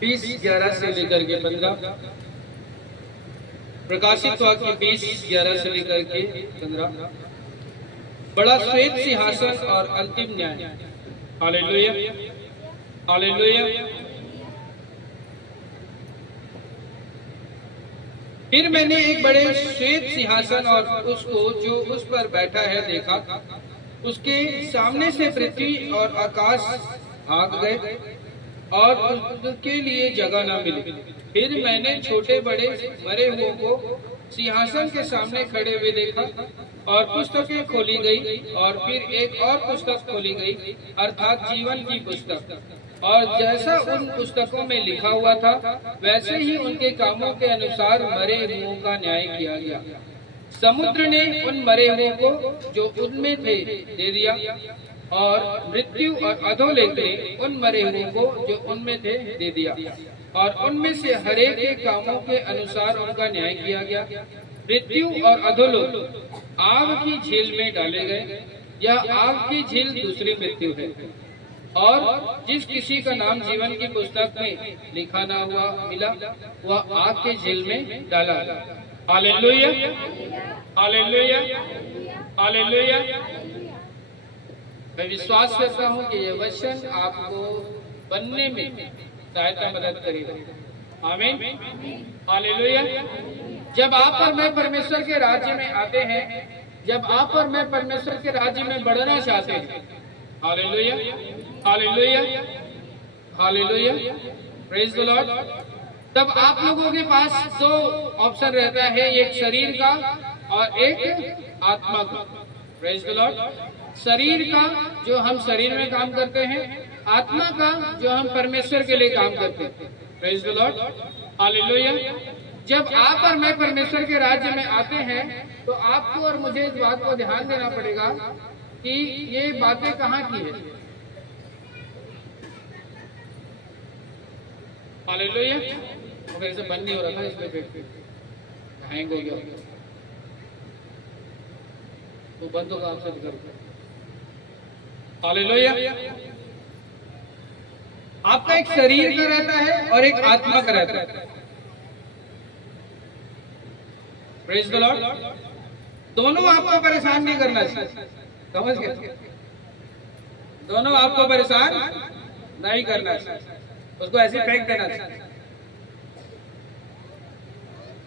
20:11 से लेकर के 15, प्रकाशित वाक्य 20:11 से लेकर के 15, बड़ा श्वेत सिंहासन और अंतिम न्याय। Hallelujah, hallelujah. फिर मैंने एक बड़े श्वेत सिंहासन और उसको जो उस पर बैठा है देखा। उसके सामने से पृथ्वी और आकाश भाग गए और उसके लिए जगह न मिली। फिर मैंने छोटे बड़े मरे हुओं को सिंहासन के सामने खड़े हुए देखा और पुस्तकें खोली गई और फिर एक और पुस्तक खोली गई, अर्थात जीवन की पुस्तक। और जैसा उन पुस्तकों में लिखा हुआ था वैसे ही उनके कामों के अनुसार मरे हुओं का न्याय किया गया। समुद्र ने उन मरे हुओं को जो उनमें थे दे दिया और मृत्यु और अधोलोक ने उन मरे हुओं को जो उनमें थे दे दिया और उनमें से हरेक के कामों के अनुसार उनका न्याय किया गया। मृत्यु और अधोलोक आग की झील में डाले गए। यह आग की झील दूसरी मृत्यु है। और जिस किसी का नाम जीवन की पुस्तक में लिखा ना हुआ मिला वह आग के झील में डाला। Hallelujah, hallelujah, hallelujah. मैं विश्वास करता हूँ कि यह वचन आपको बनने में सहायता मदद करेगा। आमीन, हालेलुया। जब आप और मैं परमेश्वर के राज्य में आते हैं, जब आप और मैं परमेश्वर के राज्य में बढ़ना चाहते हैं, hallelujah, hallelujah, hallelujah, praise the Lord, तब आप लोगों के पास दो ऑप्शन रहता है, एक शरीर का और एक आत्मा का। Praise the Lord. शरीर का जो हम शरीर में काम करते हैं, आत्मा का जो हम परमेश्वर के लिए काम करते हैं। Praise the lord, hallelujah. जब आप और मैं परमेश्वर के राज्य में आते हैं तो आपको और मुझे इस बात को ध्यान देना पड़ेगा कि ये बातें कहाँ की है। हालेलुया। मेरे से बंद नहीं हो रहा था इसलिए हैंग हो गया, तो बंद होगा आपसे कर। हालेलुया। आपका एक शरीर का रहता है और एक आत्मा का रहता है। Praise the Lord. दोनों आपको परेशान नहीं करना चाहिए, समझ गए? दोनों आपको परेशान नहीं करना चाहिए, उसको ऐसे फेंक देना चाहिए।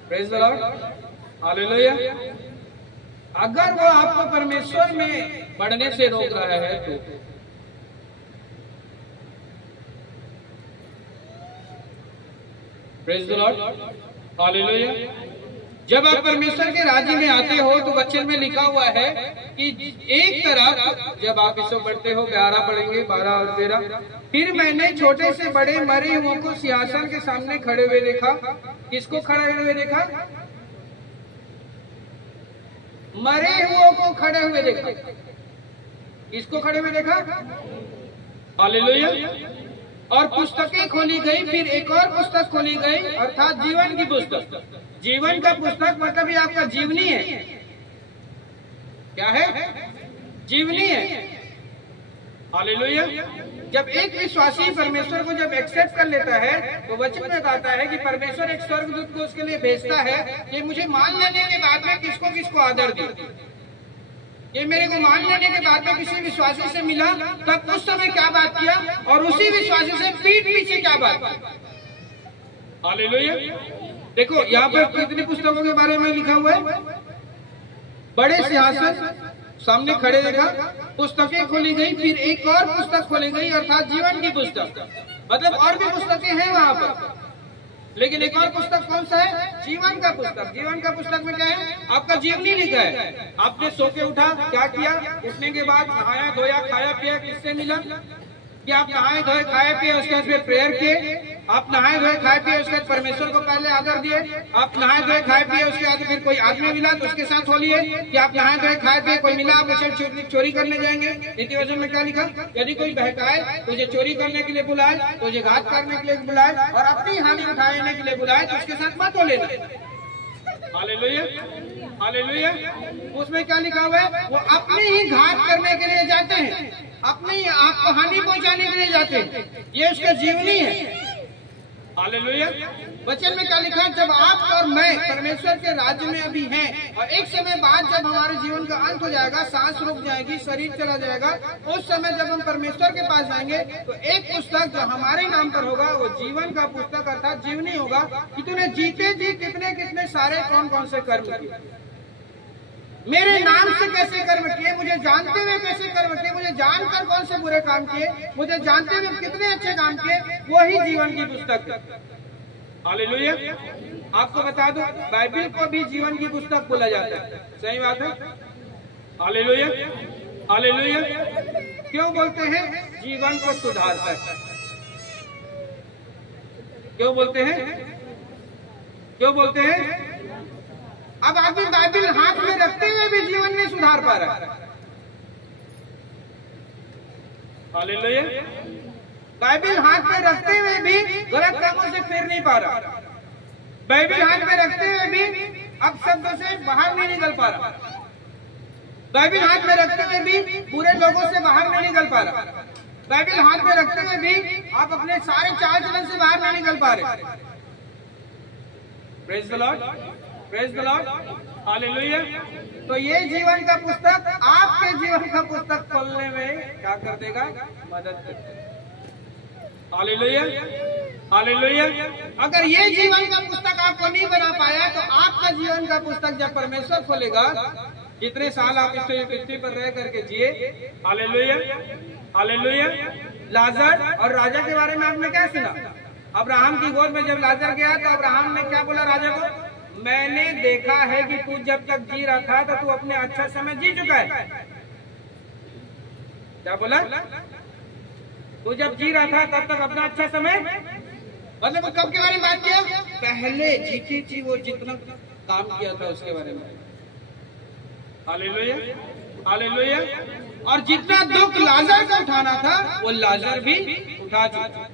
Praise the lord, hallelujah. अगर वो आपको परमेश्वर में बढ़ने से रोक रहा है तो प्रेज द लॉर्ड, हालेलुया। जब आप परमेश्वर के राज्य में आते हो तो वचन में लिखा हुआ है कि एक तरफ जब आप इसको पढ़ते हो 11 पढ़ेंगे 12 और 13, फिर मैंने छोटे से बड़े मरे हुओं को सिंहासन के सामने खड़े हुए देखा। किसको खड़े हुए देखा? मरे हुओं को खड़े हुए देखा। किसको खड़े हुए देखा? हालेलुया। और पुस्तकें खोली गई, फिर एक और पुस्तक खोली गई, अर्थात जीवन की पुस्तक। जीवन का पुस्तक मतलब ये आपका जीवनी है। क्या है? जीवनी है। हालेलुया। जब एक विश्वासी परमेश्वर को जब एक्सेप्ट कर लेता है तो वचन में बताता है कि परमेश्वर एक स्वर्गदूत को उसके लिए भेजता है कि मुझे मान लेने के बाद में किसको किसको आदर दी। ये मेरे को मान लेने के बाद में किसी विश्वासी से मिला तब उस समय क्या बात किया और उसी विश्वासी से पीठ पीछे क्या बात की। हालेलुया। देखो यहाँ पर कितनी पुस्तकों के बारे में लिखा हुआ है। बड़े सिंहासन सामने खड़े देखा, पुस्तकें खोली गई, फिर एक और पुस्तक खोली गई, अर्थात जीवन की पुस्तक। मतलब और भी पुस्तकें हैं वहाँ पर, लेकिन एक और पुस्तक कौन सा है? जीवन का पुस्तक। जीवन का पुस्तक में क्या है? आपका जीवनी लिखा है। आपने सो के उठा, क्या किया? उठने के बाद नहाया धोया, खाया पिया, किससे मिला? कि आप नहाए धोए खाए पिए, उसके बाद फिर प्रेयर किए। आप नहाए धोए खाए पिए, उसके बाद परमेश्वर को पहले आदर दिए। आप नहाए धोए खाए पिए, उसके बाद फिर कोई आदमी मिला तो उसके साथ होली है। कि आप नहाए धोए खाए पिए, कोई मिला आप उसे चोरी करने जाएंगे। नीति वचन में क्या लिखा? यदि कोई बहकाए तुझे चोरी करने के लिए बुलाए, तुझे घात करने के लिए बुलाए और अपनी हानि उठाने के लिए बुलाए तो उसके साथ मत हो लेना। Hallelujah, hallelujah. उसमें क्या लिखा हुआ है? वो अपनी ही घात करने के लिए जाते हैं, अपनी आपको हानि पहुंचाने के लिए जाते हैं। ये उसका जीवनी है। हालेलुया। वचन में क्या लिखा? जब आप और मैं परमेश्वर के राज्य में अभी हैं और एक समय बाद जब हमारे जीवन का अंत हो जाएगा, सांस रुक जाएगी, शरीर चला जाएगा, उस समय जब हम परमेश्वर के पास जाएंगे तो एक पुस्तक जो हमारे नाम पर होगा वो जीवन का पुस्तक अर्थात जीवनी होगा कि तूने जीते जी कितने कितने सारे कौन कौन से कर्म किए, मेरे नाम से कैसे कर्म किए, मुझे जानते हुए कैसे कर्म किए, मुझे जानकर कौन से बुरे काम किए, मुझे जानते हुए कितने अच्छे काम किए, वही जीवन की पुस्तक। हालेलुया। आपको बता दूं, बाइबल को भी जीवन की पुस्तक बोला जाता है। सही बात है। Hallelujah, hallelujah. क्यों बोलते हैं? जीवन को सुधारता है। क्यों बोलते हैं? क्यों बोलते हैं? अब आदमी बाइबल हाथ में रखते हुए भी जीवन में सुधार पा रहा है। हालेलुया। बाइबल हाथ में रखते हुए भी गलत कामों से फिर नहीं पा रहा। बाइबल हाथ में रखते हुए भी अब शब्दों से बाहर नहीं निकल पा रहा। बाइबल हाथ में रखते हुए भी बुरे लोगों से बाहर नहीं निकल पा रहा। बाइबल हाथ में रखते हुए भी आप अपने सारे चाल चलन से बाहर नहीं निकल पा रहे। Praise the lord, praise the lord, hallelujah. तो ये जीवन का पुस्तक आपके जीवन का पुस्तक खोलने में क्या कर देगा? मदद कर देगा। Hallelujah, hallelujah. अगर ये जीवन का पुस्तक आपको नहीं बना पाया तो आपका जीवन का पुस्तक जब परमेश्वर खोलेगा, जितने साल आप इस पृथ्वी पर रह करके जिए, हालेलुया, हालेलुया। लाजर और राजा के बारे में आपने क्या सुना? अब्राहम की गोद में जब लाजर गया तो अब्राहम ने क्या बोला राजा को? मैंने देखा है कि तू जब तक जी रहा था तो तू अपने अच्छा समय जी चुका है। क्या बोला? तू जब जी रहा था तब तक अपना अच्छा समय, मतलब कब के बारे में बात किया? पहले जीती थी वो जितना काम किया था उसके बारे में। Hallelujah, hallelujah. और जितना दुख लाजर का उठाना था वो लाजर भी उठा चुका।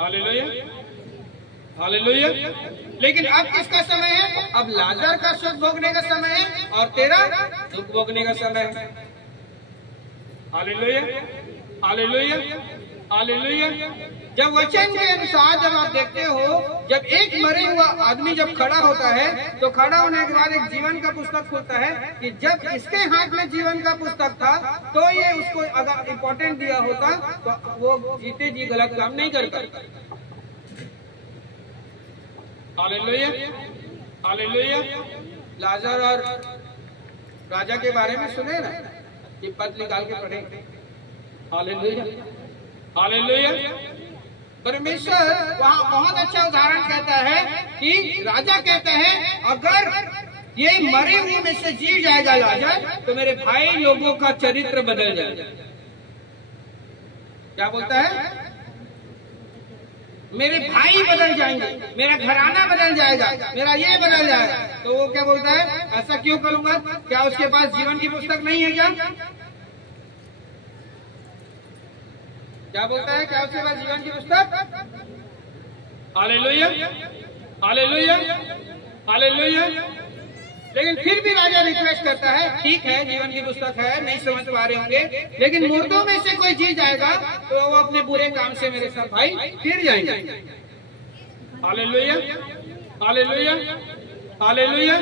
Hallelujah, hallelujah. लेकिन अब किसका समय है? अब लाजर का सुख भोगने का समय है और तेरा दुख भोगने का समय है। Hallelujah, hallelujah, hallelujah. जब वचन के अनुसार जब आप देखते हो, जब एक मरे हुआ आदमी जब खड़ा होता है तो खड़ा होने के बाद एक जीवन का पुस्तक खुलता है कि जब इसके हाथ में जीवन का पुस्तक था तो ये उसको अगर इम्पोर्टेंट दिया होता तो वो जीते जी गलत काम नहीं करता। Hallelujah, hallelujah. लाजर और राजा के बारे में सुने ना, ये पद निकाल के पढ़े। Hallelujah, hallelujah. परमेश्वर वहाँ बहुत अच्छा उदाहरण कहता है कि राजा कहता है अगर ये मरे हुए में से जी जाएगा लाजर तो मेरे भाई लोगों का चरित्र बदल जाएगा। क्या बोलता है? मेरे भाई बदल जाएंगे, मेरा घराना बदल जाएगा, मेरा ये बदल जाएगा। तो वो क्या बोलता है? ऐसा क्यों करूंगा? क्या उसके पास जीवन की पुस्तक नहीं है क्या? क्या बोलता है? क्या उसके पास जीवन की पुस्तक? Hallelujah, hallelujah, hallelujah. लेकिन फिर भी राजा रिक्वेस्ट करता है, ठीक है जीवन की पुस्तक है, नहीं समझ पा रहे होंगे, लेकिन मुर्दों में से कोई जी जाएगा तो वो अपने बुरे काम से मेरे साथ भाई फिर जाएंगे। Hallelujah, hallelujah, hallelujah.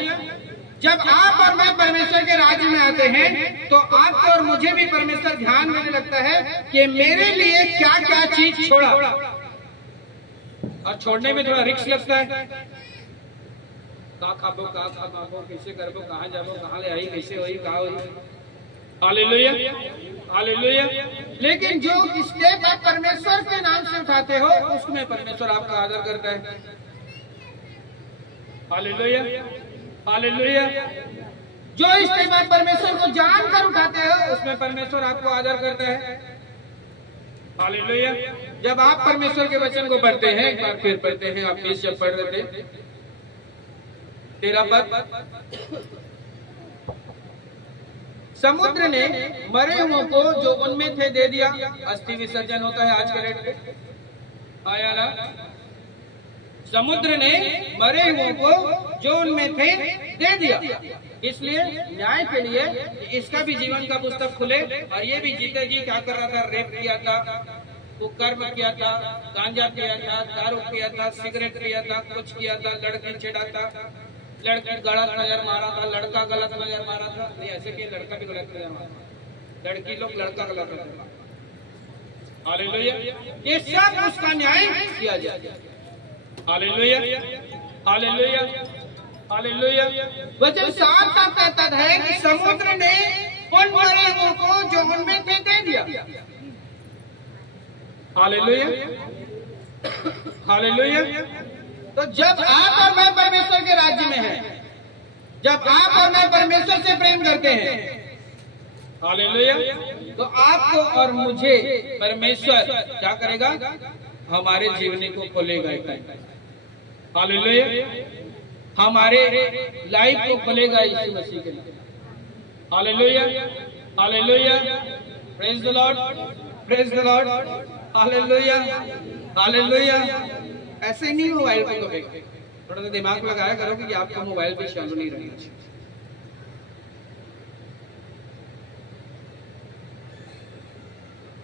जब आप और मैं परमेश्वर के राज्य में आते हैं तो आपको और मुझे भी परमेश्वर ध्यान में लगता है कि मेरे लिए क्या क्या चीज छोड़ा, और छोड़ने में थोड़ा रिस्क लगता है। कहाँ खाबो, कहाँ खाबो, कैसे करबो, कहाँ जाबो, कहाँ ले आई, कैसे हुई, कहाँ हुई। Hallelujah, hallelujah. लेकिन जो स्टेप आप परमेश्वर के नाम से उठाते हो उसमें परमेश्वर आपका आदर करता है। Hallelujah, hallelujah. जो स्टेप आप परमेश्वर को जानकर उठाते हो उसमें परमेश्वर आपको आदर करता है। हालेलुया। जब आप परमेश्वर के वचन को पढ़ते हैं, एक बार फिर पढ़ते हैं, आप प्लीज जब पढ़ रहे थे 13 पद। समुद्र ने मरे हुओं को जो उनमें थे दे दिया। अस्थि विसर्जन होता है आज के डेट पे, आया ना? समुद्र ने मरे हुओं को जो उनमें थे दे दिया, इसलिए न्याय के लिए इसका भी जीवन का पुस्तक खुले। और ये भी जीते जी क्या कर रहा था? रेप किया था, वो कर्म किया था, गांजा पिया था, दारू पिया था, सिगरेट पिया था, कुछ किया था, लड़की छेड़ा था, लड़की गलत नजर मारा था, लड़का गलत नजर मारा था। नहीं ऐसे कि लड़का भी गलत नजर मारा, लड़की लोग लड़का गलत नजर मारा। हालेलुया, ये सब उसका न्याय किया जाए। Hallelujah, hallelujah, hallelujah. वचन साफ साफ कहता है कि समुद्र ने उन मरे हुओं को जो उनमें थे दे दिया। Hallelujah, hallelujah. तो जब आप और मैं परमेश्वर के राज्य में हैं, जब आप और मैं परमेश्वर से प्रेम करते हैं, हालेलुया, तो आपको और मुझे परमेश्वर क्या करेगा? हमारे जीवन को खोलेगा। हालेलुया, हमारे लाइफ को खोलेगा यीशु मसीह के लिए। Hallelujah, hallelujah, praise the lord, praise the lord, hallelujah, hallelujah. ऐसे नहीं मोबाइल को कभी थोड़ा सा दिमाग लगाया करो कि आपका मोबाइल पे चालू नहीं रहना चाहिए।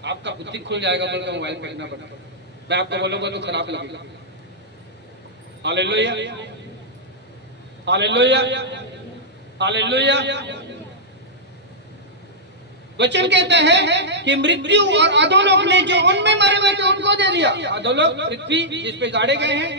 आपका बुद्धि खुल जाएगा तो मोबाइल फेंकना पड़ता। मैं आपको बोलूंगा तो खराब लगेगा। Hallelujah, hallelujah, hallelujah. वचन कहते हैं कि मृत्यु और अधोलोक ने जो उनमें मरे हुए थे उनको दे दिया। अधोलोक पृथ्वी जिस पे गाड़े गए हैं,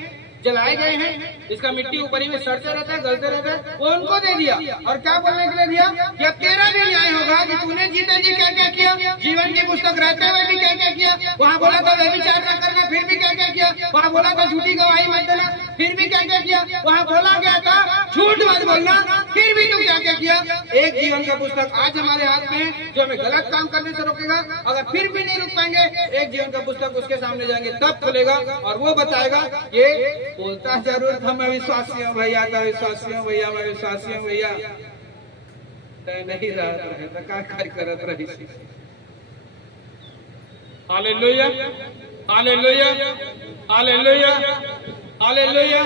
जलाए गए हैं, जिसका मिट्टी ऊपर ही में सड़ते रहता है, गलते रहता है, वो उनको दे दिया। और क्या बोलने के लिए दिया? कि अब तेरा भी न्याय होगा कि तूने जीते जी क्या क्या किया, जीवन की पुस्तक रहते हुए भी क्या क्या किया। वहाँ बोला था व्यभिचार न करना, फिर भी क्या क्या किया। वहाँ बोला था झूठी गवाही मत देना, फिर भी क्या क्या किया। वहाँ बोला गया था झूठ मत बोलना, फिर भी तू क्या क्या किया। एक जीवन का पुस्तक आज हमारे हाथ में है जो हमें गलत काम करने से रोकेगा। अगर फिर भी नहीं रुक पाएंगे, एक जीवन का पुस्तक उसके सामने जाएंगे तब खुलेगा और वो बताएगा ये बोलता जरूर था मैं विश्वासी हूँ भैया, था विश्वासी हूँ भैया, मैं विश्वासी हूँ भैया, नहीं रहता क्या कार्य करत रही। Hallelujah, hallelujah, hallelujah, hallelujah.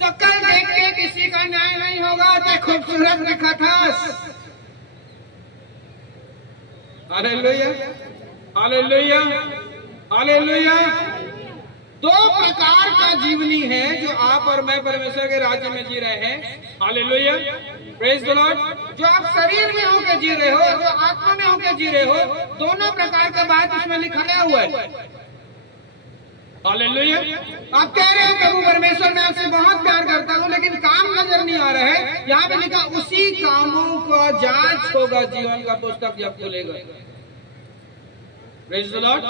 शक्ल देख के किसी का न्याय नहीं होगा, तो खूबसूरत लिखा था। Hallelujah, hallelujah, hallelujah. दो प्रकार का जीवनी है जो आप और मैं परमेश्वर के राज्य में जी रहे हैं। Hallelujah, praise the Lord. जो आप शरीर में होकर जी रहे हो और जो आत्मा में होकर जी रहे हो, दोनों प्रकार का बात उसमें लिखाया हुआ है। हालेलुया। आप कह रहे हो प्रभु परमेश्वर मैं आपसे बहुत प्यार करता हूँ, लेकिन काम नजर नहीं आ रहा है। यहाँ पे लिखा उसी कामों का जांच होगा जीवन का पुस्तक जब खुलेगा। Praise the Lord.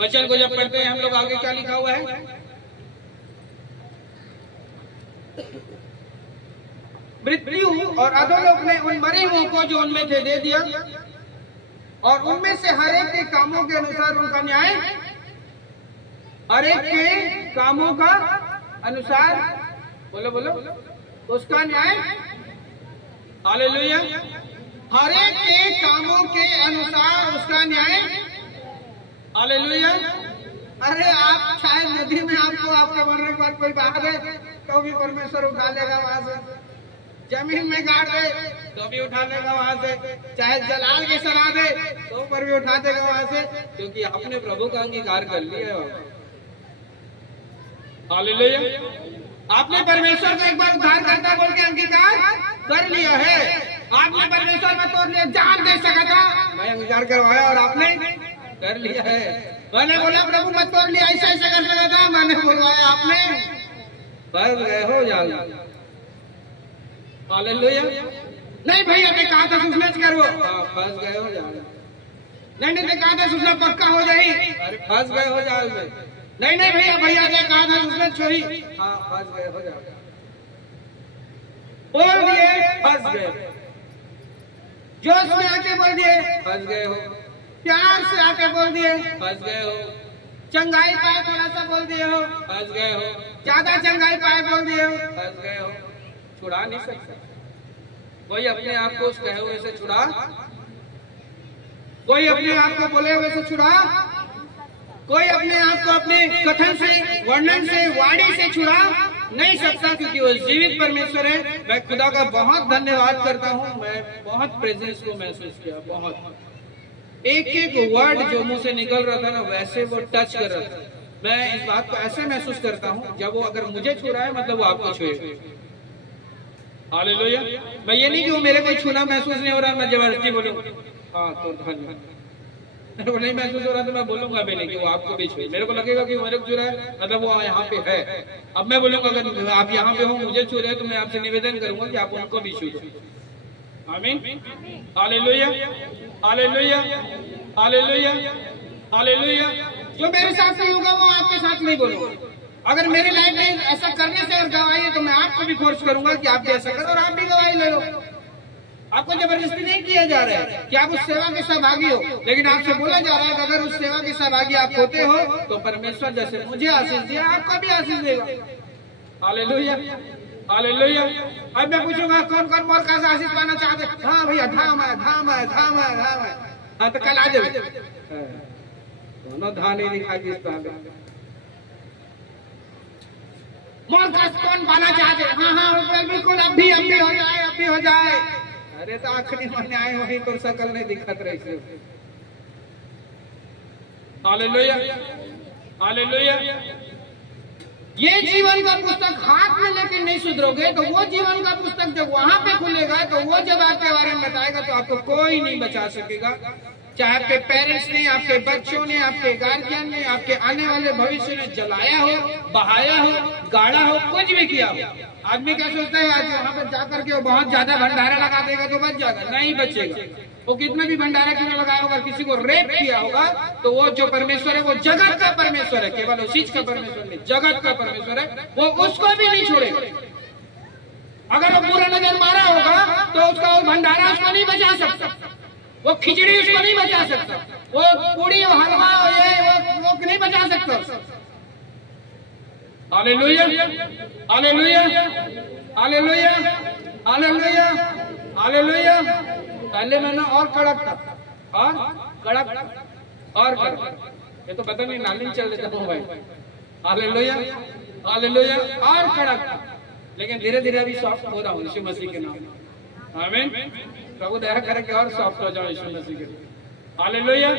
वचन को जब पढ़ते हैं हम लोग, आगे क्या लिखा हुआ है? मृत्यु और अधोलोक ने उन मरे हुओं को जो उनमें थे दे दिया, और उनमें से हर एक के कामों के अनुसार उनका न्याय, हर एक के कामों का अनुसार, बोलो बोलो, उसका न्याय। हालेलुया। हर एक के कामों के अनुसार उसका न्याय। हालेलुया। अरे आप शायद नदी में आपको आपके मरने के बाद कोई बहा दे तो भी परमेश्वर उठा लेगा वहां से, जमीन में गाड़ दे तो भी उठा लेगा वहां से, चाहे जलाल के सला दे तो पर भी उठा देगा वहां से, क्योंकि आपने प्रभु का अंगीकार कर लिया है। हालेलुया। आपने परमेश्वर का एक बार उद्धार करता बोल के अंगीकार कर लिया है। आपने परमेश्वर में तोड़ लिया, जान दे सका था, मैं अंगीकार करवाया और आपने कर लिया है। मैंने बोला प्रभु मत तोड़ लिया, ऐसा ऐसा कर सका था, मैंने बोलवाया, आपने फंस गए हो जाल। हालेलुया। नहीं भैया ने कहा था सूचना करो, फंस गए हो जाल। नहीं नहीं कहा था सूचना पक्का हो जाए, अरे फंस गए हो जाल में। नहीं नहीं भैया, भैया ने कहा था सूचना छोड़ी, हाँ फंस गए हो जाल। बोल दिए फंस गए, जोश में आके बोल दिए फंस गए हो, प्यार से आके बोल दिए फंस गए हो, चंगाई पाए थोड़ा सा बोल दिए हो फंस गए हो, ज्यादा चंगाई पाए बोल दिए हो फंस गए हो। छुड़ा नहीं सकता कोई अपने आप को उस कहे हुए से छुड़ा, कोई अपने आप को बोले हुए से छुड़ा, कोई अपने आप को अपने कथन से, वर्णन से, वाणी से छुड़ा नहीं सकता, क्योंकि वो जीवित परमेश्वर है। मैं खुदा का बहुत धन्यवाद करता हूँ, मैं बहुत प्रेजेंस को महसूस किया, बहुत। एक एक वर्ड जो मुंह से निकल रहा था ना वैसे वो टच कर रहा था। मैं इस बात को ऐसे महसूस करता हूँ जब वो अगर मुझे छू रहा है मतलब वो आपको छुए। हालेलुया। मैं ये नहीं कि वो मेरे को छूना महसूस नहीं हो रहा मैं जबरदस्ती बोलूँ हाँ तो धन्यवाद, मेरे को नहीं महसूस हो रहा तो मैं बोलूंगा भी नहीं कि वो आपको भी छुए। मेरे को लगेगा कि मेरे को छू रहा है मतलब वो यहाँ पे है। अब मैं बोलूंगा अगर आप यहाँ पे हो मुझे छू रहे हैं तो मैं आपसे निवेदन करूंगा कि आप उनको भी छू दो। आमीन। Hallelujah hallelujah hallelujah hallelujah. जो मेरे साथ नहीं होगा वो आपके साथ नहीं बोलूंगा। अगर मेरी लाइफ में ऐसा करने से अगर गवाही है तो मैं आपको भी फोर्स करूंगा कि आप भी ऐसा करो और आप भी गवाही ले लो। आपको जबरदस्ती नहीं किया जा रहा है कि आप उस सेवा के सहभागी हो, लेकिन आपसे बोला जा रहा है कि अगर उस सेवा के सहभागी आप होते हो तो परमेश्वर जैसे मुझे आशीष दिया आपको भी आशीष देगा। Hallelujah hallelujah. अब मैं पूछूंगा कौन कौन मोर का आशीष पाना चाहते? हाँ भैया धाम है धाम है धाम है धाम है। हाँ तो कल आ जाओ। दोनों धान ही दिखा दी मोर का कौन पाना चाहते? हाँ हाँ बिल्कुल अभी अभी हो जाए अभी हो जाए। अरे तो आखिरी महीने आए वहीं तो शकल नहीं दिखत रही। Hallelujah hallelujah. ये जीवन का पुस्तक हाथ में लेके नहीं सुधरोगे तो वो जीवन का पुस्तक जब वहां पे खुलेगा तो वो जब आपके बारे में बताएगा तो आपको कोई नहीं बचा सकेगा। चाहे आपके पेरेंट्स ने, आपके बच्चों ने, आपके गार्जियन ने, आपके आने वाले भविष्य ने जलाया हो, बहाया हो, गाड़ा हो, कुछ भी किया हो। आदमी क्या सोचता है आज वहां पर जाकर के वो बहुत ज्यादा भंडारा लगा देगा तो बच जाएगा, नहीं बचेगा। वो कितना भी भंडारा क्यों न लगाया होगा, किसी को रेप किया होगा तो वो जो परमेश्वर है वो जगत का परमेश्वर है, केवल उस चीज का परमेश्वर नहीं, जगत का परमेश्वर है, वो उसको भी नहीं छोड़ेगा। अगर वो पूरा नजर मारा होगा तो उसका वो भंडारा उसको नहीं बचा सकता, वो खिचड़ी उसको नहीं बचा सकता, वो पूरी हलवा वो नहीं बचा सकता। Hallelujah hallelujah hallelujah hallelujah hallelujah. पहले मैंने और कड़क था और कड़क और कड़क, ये तो पता नहीं नाली चल रहे थे भाई। हालेलुया हालेलुया और कड़क था, लेकिन धीरे धीरे अभी सॉफ्ट हो रहा हूँ यीशु मसीह के नाम। आमीन। प्रभु दया करे कि और सॉफ्ट हो जाओ यीशु मसीह के। Hallelujah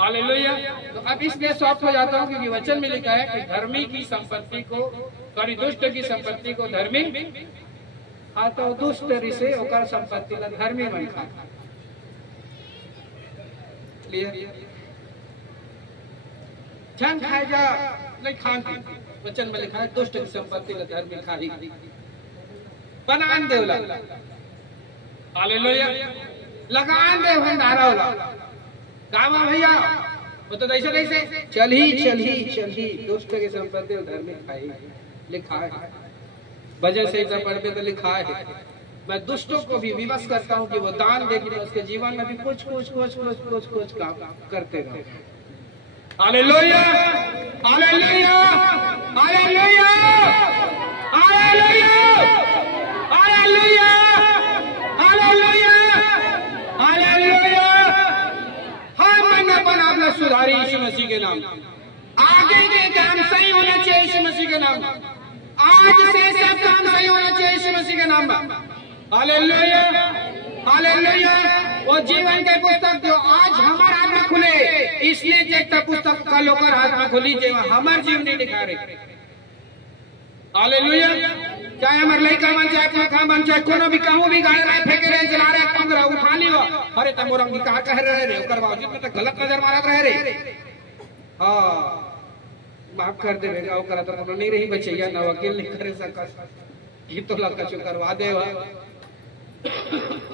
hallelujah. तो अब इसलिए सॉफ्ट हो जाता हूँ क्योंकि वचन में लिखा है कि धर्मी की संपत्ति को सॉरी दुष्ट की संपत्ति को धर्मी तो दुष्ट से ओकर संपत्ति ला धर्मी बन खा। जन खाए जा नहीं खान, वचन में लिखा है दुष्ट की संपत्ति ला धर्मी खा ही बनान देवला। हालेलुया। लगान दे भंडारा होला गावा भैया वो तो ऐसे ऐसे चल ही दुष्ट की संपत्ति धर्मी खाई लिखा है। वजह से इतना पढ़ते तो लिखा है। मैं दुष्टों को भी विवश करता हूँ कि वो दान देकर उसके जीवन में भी कुछ काम करते रहो। Hallelujah hallelujah hallelujah hallelujah hallelujah hallelujah hallelujah. हम अपना सुधारी यीशु मसीह के नाम। आगे के काम सही होना चाहिए यीशु मसीह के नाम। आज से सब काम सही होना चाहिए यीशु मसीह के नाम में। Hallelujah hallelujah. वो जीवन के पुस्तक जो आज हमारे हाथ में खुले इसलिए देखता पुस्तक कल होकर हाथ में खुली जो हमारे जीवन दिखा रहे। हालेलुया। चाहे हमारे लड़का बन चाहे पंखा बन चाहे कोनो भी कहूँ भी गाड़ी रहे फेंके रहे चला रहे कम रहा उठा लियो। अरे तब मोरंगी कहा कह रहे रे ओकर बावजूद में तो गलत नजर मारत रहे रे। हाँ माफ कर दे बेटा ओकरा तो कोनो नहीं रही बचैया ना वकील नहीं करे सका ये तो लग कछु करवा दे।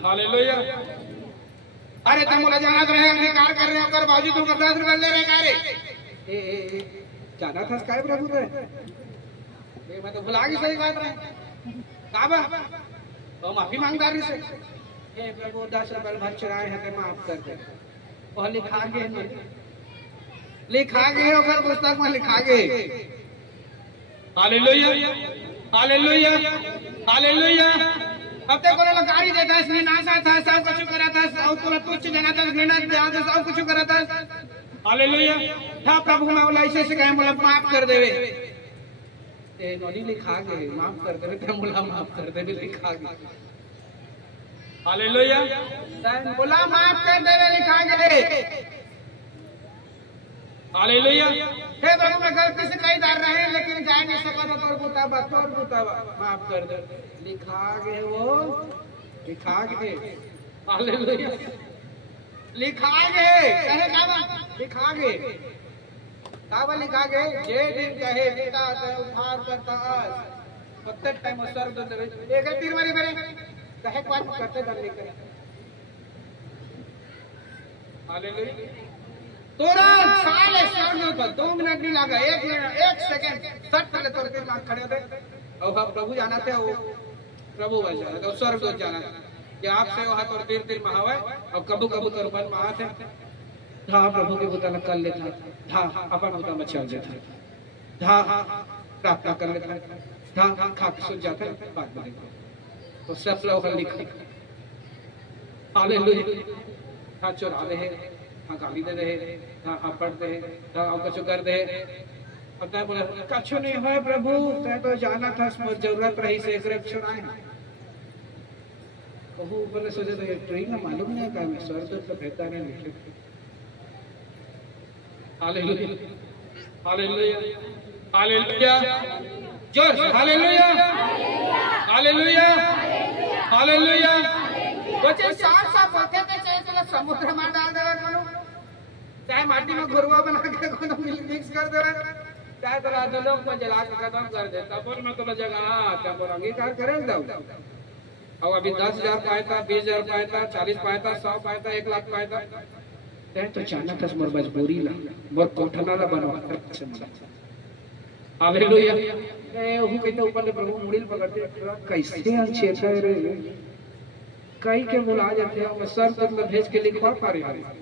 हालेलुया। अरे तुम बोला जाना रहे अधिकार कर रहे ओकर बावजूद तुम 10 रुपए ले रहे का रे ए जाना था काय प्रभु रे ये मैं तो भुला गई सही बात रहे काबा तो माफी मांगदार रे से ए प्रभु 10 रुपए भर चुराए हैं तो माफ कर दे। और लिखा गए ओकर पुस्तक में लिखा गए। Hallelujah hallelujah hallelujah. अब तक कोला गाड़ी देता है इसलिए नासा था सब कुछ करा था और कोला तुच्छ देना था घृणा दिया था सब कुछ करा था। हालेलुया। था प्रभु मैं बोला ऐसे से कहे बोला माफ कर देवे ए नोनी लिखा गए माफ कर देवे तो बोला माफ कर देवे लिखा गए। हालेलुया। बोला माफ कर देवे लिखा गए। हालेलुया। हे प्रभु मैं गलती से कई डाल रहे हैं लेकिन जा नहीं सका तो तोर बुतावा माफ कर दे लिखा गए। वो लिखा गए। हालेलुया। लिखा गए कहे काबा लिखा गए काबा लिखा गए जे दिन कहे पिता से उद्धार करता प्रत्येक टाइम सर दो एक तीर मारे मेरे कहे कौन करते कर लेकर। हालेलुया। तुरंत साले सर पर 2 मिनट नहीं लगा 1 मिनट 1 सेकंड सट पहले तोड़ के कान खड़े थे और प्रभु जाना थे वो प्रभु बन जाना था स्वर्ग को जाना था कि आपसे वहां तोड़ तीर महावे और कबू कबू तोड़ बन महा थे धा प्रभु के बुता कर लेता धा अपन बुता में चल जाता धा प्रार्थना कर लेता धा खा के सो जाता बात में तो सब लोग लिखा। हालेलुया। हाँ चुरा रहे हाँ गाली दे रहे हाँ पढ़ दे हाँ कुछ कर दे पता है बोला कछु नहीं है प्रभु तय तो जाना था जरूरत रही से एक चुराए कहू बोले सोचे तो ट्रेन में मालूम नहीं का मैं स्वर्ग तो भेजता नहीं लिखे। हालेलुया। हालेलुया। हालेलुया। जोर से हालेलुया। हालेलुया। हालेलुया। बच्चे साफ होते थे चाहे तो समुद्र में डाल देवे कोनो चाहे माटी में घुरवा बना के कोनो मिक्स कर देवे चाहे तो रात लोग को जला के खत्म कर दे तब और मैं तो जगह तब और अंगीकार करे दो। और अभी 10,000 पाया था 20,000 पाया था 40 पाया था 100 पाया था 1 लाख पाया था तो चाहना था मोर मजबूरी ला मोर कोठना ला बनवा। हालेलुया। ओहू के ऊपर प्रभु मुड़िल पकड़ते कैसे अच्छे रे कई के बुला जाते हैं मैं सर तक भेज के लिखवा पा रहे हैं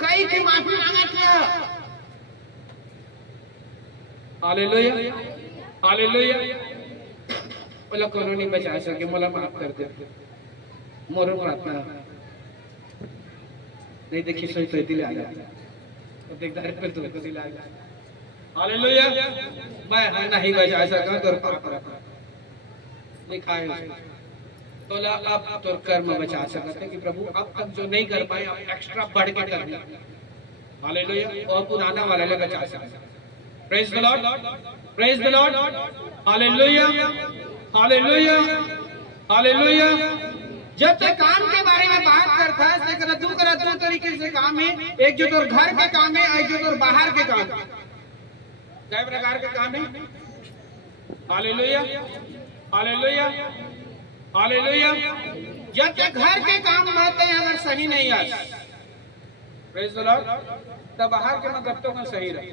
कई के माफी मांगा था। हालेलुया। हालेलुया। बोला कोनो नहीं बचा सके मोला माफ कर दे मोरो प्रार्थना नहीं देखी सोई तो दिल आ गया तो देख दारे पे तो दिल आ गया। हालेलुया। मैं नहीं बचा सका तो पर लिखा है तो अब तो कर्म बचा सकते कि प्रभु अब तक जो नहीं कर पाए अब एक्स्ट्रा बढ़ के कर दिया। हालेलुया। और पुराना वाले ले बचा सकते। Praise the lord. Praise the lord. Hallelujah. Hallelujah. Hallelujah. जब तक काम के बारे में बात करता है दो तरीके से काम है एक जो तो घर के काम है एक जो तो बाहर के काम है कई प्रकार के काम है। हालेलुया। हालेलुया। हालेलुया। जब तक घर के काम होते हैं अगर सही नहीं आए प्रेज द लॉर्ड तब बाहर के मगत्तों में सही रहे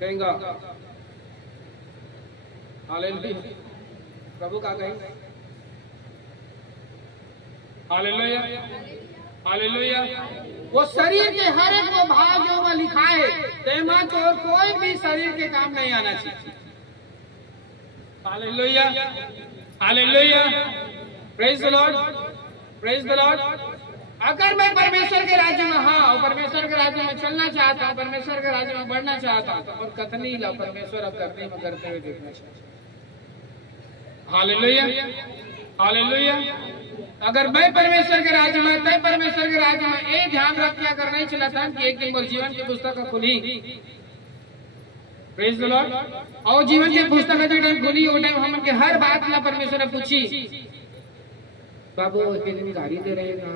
कहेंगा। हालेलुया। प्रभु का कहेंगे। हालेलुया। हालेलुया। वो शरीर के हर एक वो भाग जो वह लिखा है तेमा तो कोई भी शरीर के काम नहीं आना चाहिए। Hallelujah. Hallelujah. Praise the lord. Praise the Lord. अगर मैं परमेश्वर के राज्य में हाँ और परमेश्वर के राज्य में चलना चाहता हूँ परमेश्वर के राज्य में बढ़ना चाहता हूँ और कथनी ला परमेश्वर अब करने में करते हुए देखना चाहता हूँ। हालेलुया। हालेलुया। अगर मैं परमेश्वर के राज्य में तय परमेश्वर के राज्य में ये ध्यान रख के अगर नहीं चला था कि एक दिन वो जीवन की पुस्तक खुली प्रेज द लॉर्ड और जीवन की पुस्तक जो टाइम खुली वो टाइम हम के हर बात ला परमेश्वर ने पूछी बाबू एक दिन गाड़ी दे रहे ना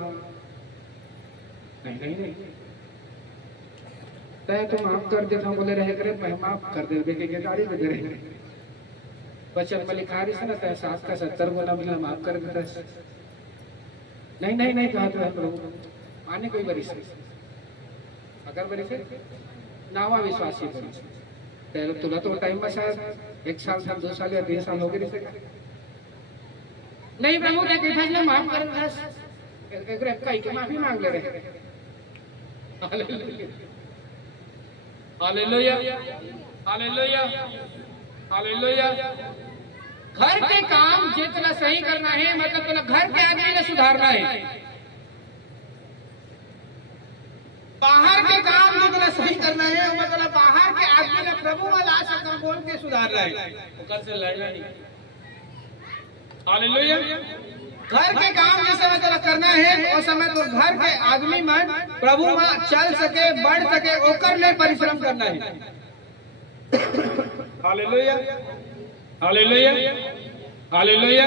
नहीं तय तो माफ कर देता हूँ बोले रहे करे मैं माफ कर दे बेटे के गाड़ी दे रहे बचन में लिखा रही से ना तय 7 का 70 गुना मिला माफ कर देता नहीं कहा तो प्रभु आने कोई बरी से अगर बरी से नावा विश्वासी बरी से तुला तो टाइम में शायद 1 साल 2 साल या 3 साल हो गए नहीं प्रभु ने कहता माफ कर कई के माफी मांग ले रहे। हालेलुया। हालेलुया। हालेलुया। घर के काम जितना सही करना है मतलब घर के आदमी ने सुधारना है बाहर के काम जितना सही करना है मतलब बाहर के आदमी ने प्रभु में ला सकता बोल के सुधारना है से लड़ना नहीं हालेलुया। घर के काम जिस समय तोरा करना है उस समय तो घर के आदमी मन प्रभु में चल सके, बढ़ सके, ओकर ले परिश्रम करना है। Hallelujah, hallelujah, hallelujah,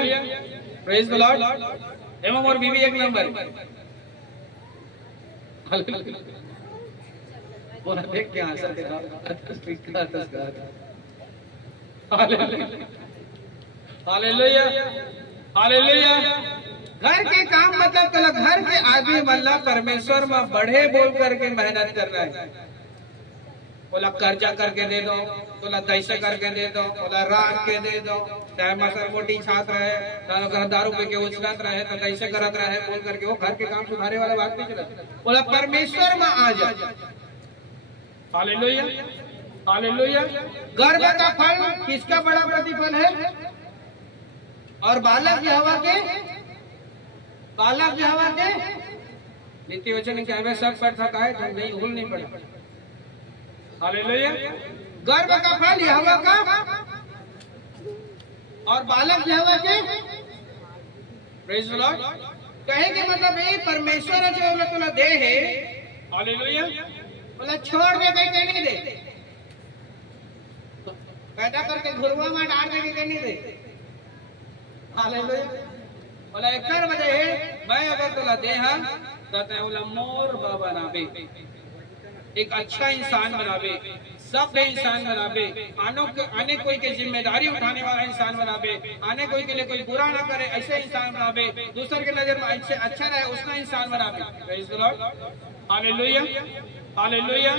praise the Lord. एवं और बीवी एक नंबर। बोला देख क्या आंसर दे रहा। Hallelujah, hallelujah. घर के काम मतलब तो घर के आदमी मल्ला परमेश्वर में बढ़े बोल करके मेहनत करना है। बोला कर्जा करके दे दो, बोला तैसे करके दे दो, बोला रात के दे दो, चाहे मसर मोटी छात रहे, चाहे दारू पे के उछलत रहे तो तैसे करत रहे बोल करके वो घर के काम सुधारे वाला बात नहीं चला। बोला परमेश्वर में आ जा। Hallelujah, hallelujah. गर्भ का फल किसका बड़ा प्रतिफल है? और बालक यहोवा के, बालक यहोवा के नीति वचन के हमें सब पर थका है, हम नहीं भूल नहीं पड़ा। हालेलुया। गर्भ का फल यहोवा का और बालक यहोवा के। Praise the Lord. कहे के मतलब ये परमेश्वर जो बोला दे है। हालेलुया। बोला छोड़ दे कहीं नहीं दे, पैदा करके घुरवा में डाल दे के नहीं दे। हालेलुया। बोला एक वजह है मैं अगर तुला दे हाँ तो बोला मोर बाबा नाबे, एक अच्छा इंसान बनावे, सभ्य इंसान बनावे, आने कोई के जिम्मेदारी उठाने वाला इंसान बनावे, आने कोई के लिए कोई बुरा ना करे ऐसे इंसान बनावे, दूसरे के नजर में अच्छे अच्छा रहे उसका इंसान बनावे। Praise the lord. Hallelujah, hallelujah.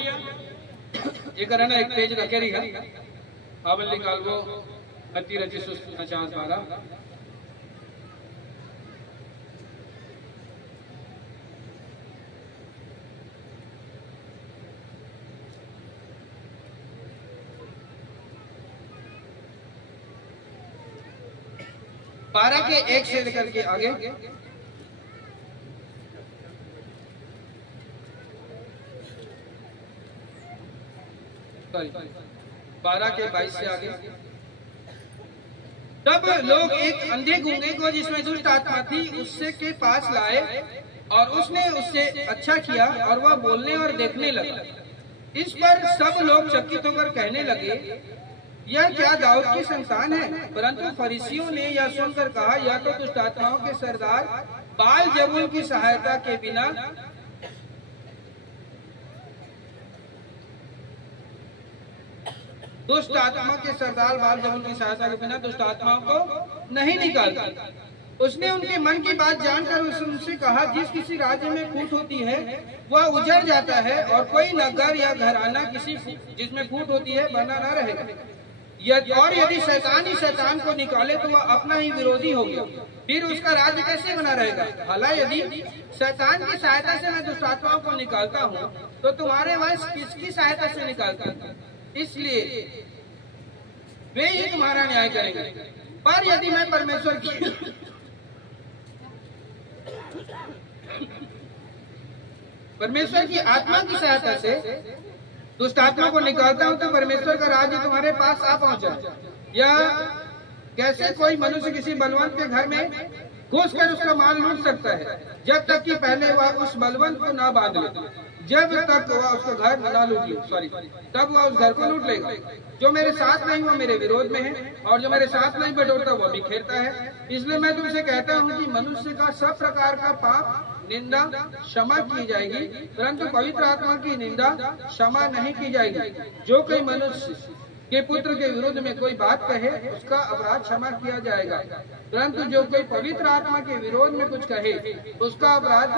ये करे ना एक पेज रखे रही है पावल निकाल को अति रची सुस्त 50-12। बारह के 1 से लेकर के आगे। सॉरी 12 के 22 से आगे। तब लोग एक अंधे गूंगे को जिसमें दुष्ट आत्मा थी उससे के पास लाए और उसने उससे अच्छा किया और वह बोलने और देखने लगा। इस पर सब लोग चकित होकर कहने लगे यह क्या दाऊद की संतान है? परंतु फरीसियों ने यह सुनकर कहा यह तो दुष्ट आत्माओं के सरदार बाल जबूल की सहायता के बिना दुष्ट आत्मा के सरदार बाल जबूल की सहायता के बिना दुष्ट आत्माओं को नहीं निकालता। उसने उनके मन की बात जानकर उनसे कहा जिस किसी राज्य में फूट होती है वह उजड़ जाता है और कोई नगर या घराना किसी जिसमें फूट होती है बना न रहेगा। और यदि शैतान ही शैतान को निकाले तो वह अपना ही विरोधी हो गया, फिर उसका राज्य कैसे बना रहेगा? भला यदि शैतान की सहायता से मैं दुष्ट आत्माओं को निकालता हूँ तो तुम्हारे वंश किसकी सहायता से निकालता हूँ? इसलिए वे ही तुम्हारा न्याय करेंगे। पर यदि मैं परमेश्वर की आत्मा की सहायता से दुष्ट आत्मा को निकालता हूँ तो परमेश्वर का राज्य तुम्हारे पास आ पहुंचा। या कैसे कोई मनुष्य किसी बलवंत के घर में घुसकर उसका माल लूट सकता है जब तक कि पहले वह उस बलवंत को न बांध ले। जब तक वह उसका घर न लूट ले तब वह उस घर को लूट लेगा। जो मेरे साथ नहीं वो मेरे विरोध में है और जो मेरे साथ नहीं बटोरता वो बिखेरता है। इसलिए मैं तुमसे कहता हूँ कि मनुष्य का सब प्रकार का पाप निंदा क्षमा की जाएगी परंतु पवित्र आत्मा की निंदा क्षमा नहीं की जाएगी। जो कोई मनुष्य के पुत्र के विरुद्ध में कोई बात कहे उसका अपराध क्षमा किया जाएगा, परंतु जो कोई पवित्र आत्मा के विरोध में कुछ कहे उसका अपराध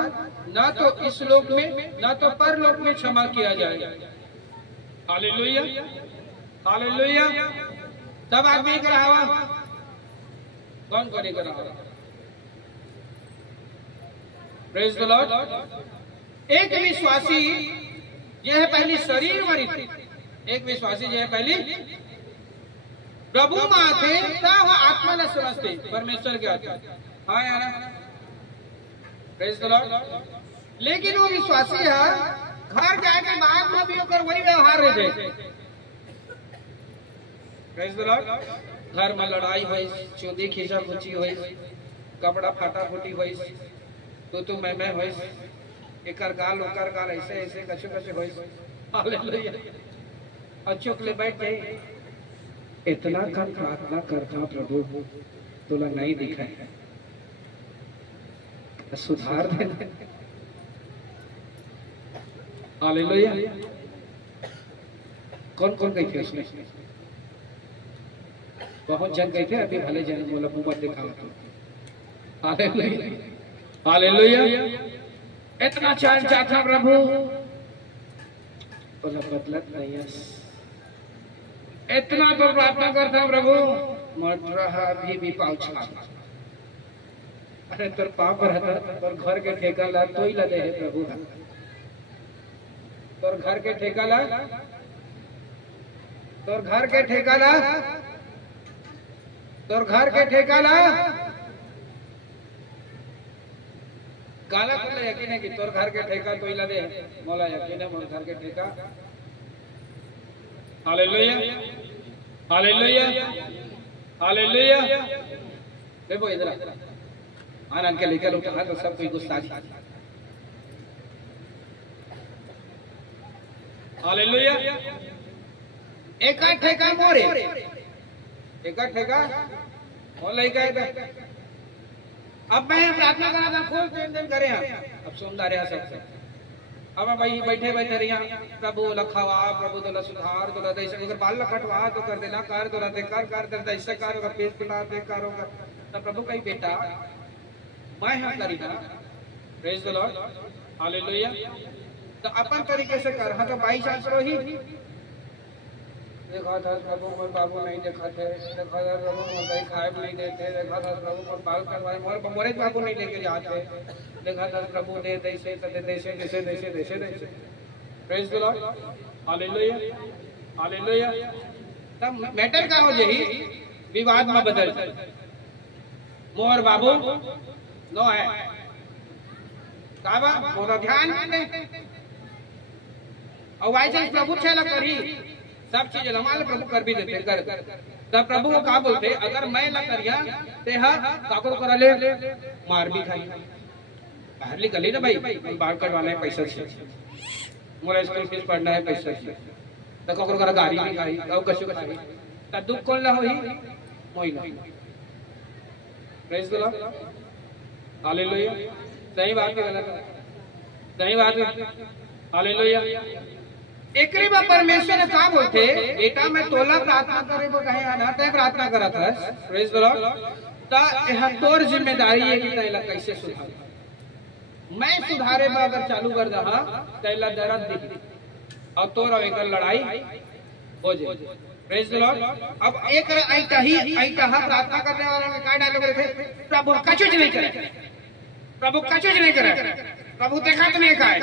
न तो इस लोक में न तो परलोक में क्षमा किया जाएगा। Hallelujah, hallelujah. तब आदमी करावा कौन को नहीं करावा? Praise the Lord. एक विश्वासी यह है पहली शरीर मरी थी, एक विश्वासी जो है पहली प्रभु माँ थे तब आत्मा न समझते परमेश्वर के आत्मा। हाँ यार प्रेज द लॉर्ड। लेकिन वो विश्वासी है घर जाके बाद में भी होकर वही व्यवहार रह जाए। Praise the Lord. घर में लड़ाई होई, चोदी खींचा खुची होई, कपड़ा फाटा फूटी होई, तू मैं होई, एकर गाल ओकर गाल ऐसे ऐसे कछु कछु होई। हालेलुया। और चुप ले बैठ गए। इतना कर प्रार्थना करता प्रभु तुला नहीं दिखा है, सुधार दे। हालेलुया। कौन कौन गए थे उसमें? बहुत जन गए थे, अभी भले जन बोला मुंह देखा। Hallelujah hallelujah. इतना चाहता था प्रभु, बोला बदलत नहीं है। इतना तो प्रार्थना करता प्रभु, मर रहा अभी भी पाँव छा। अरे तोर पाप रहता, तोर घर के ठेका ला तो ही लदे है प्रभु। तोर घर के ठेका ला, तोर घर के ठेका ला, तोर घर के ठेका ला। काला को यकीन है कि तोर घर के ठेका तो ही लदे है। मौला यकीन है मोर घर के ठेका। Hallelujah hallelujah hallelujah. देखो इधर आनंद के लेकर उठा तो सब कोई गुस्सा। हालेलुया। एक ठेका मोरे, एक ठेका और लेके आए। अब मैं प्रार्थना करा था, फुल दिन करे हैं। अब सोमवार है सबसे। अब भाई बैठे बैठे रहिया, प्रभु लखवा, प्रभु तोला सुधार, तोला दैसे अगर बाल कटवा तो कर देना, कर तोला दे, कर दे दैसे कर, होगा पेट पिला दे, कर होगा। तब प्रभु कही बेटा मैं हम करी ना। Praise the lord hallelujah. तो अपन तरीके से कर। हाँ तो बाई चांस ही देखा था प्रभु मोर बाबू नहीं देखा थे, देखा था प्रभु मोर दही खाए नहीं देते, देखा था प्रभु मोर बाल कटवाए मोरे बाबू नहीं लेके जाते, देखा था प्रभु दे देसे तदे देसे देसे देसे देसे देसे। Praise the lord hallelujah hallelujah. तब मैटर का हो यही विवाद में बदल मोर बाबू नो है काबा मोर ध्यान दे। और वाई चांस प्रभु छेला करी सब चीज हमारे प्रभु कर भी देते कर। तब प्रभु को कहा बोलते, अगर मैं न करिया ते हा काको करा ले मार भी खाई। बाहरली गली ना भाई, बाल कटवाना है पैसा से, मोरा स्कूल फीस पढ़ना है पैसा से, तो काको करा गाड़ी भी खाई और कछु कछु। त दुख कौन ला होई? मोई ना। Praise the lord hallelujah. सही बात है गलत? सही बात है। हालेलुया। एकरे बा परमेश्वर ने कहा बोलते, बेटा मैं तोला प्रार्थना करे वो कहे आना तय प्रार्थना करा था। Praise the Lord. ता यह तोर जिम्मेदारी है कि तैला कैसे सुधारे। मैं सुधारे बा अगर चालू कर दहा तैला दर्द दिख और तोर और एक लड़ाई हो जाए। Praise the Lord. अब एक ऐटा प्रार्थना करने वाला ने क्या डायलॉग रखे? प्रभु कछु नहीं करे, प्रभु कछु नहीं करे, प्रभु देखा तो नहीं खाए,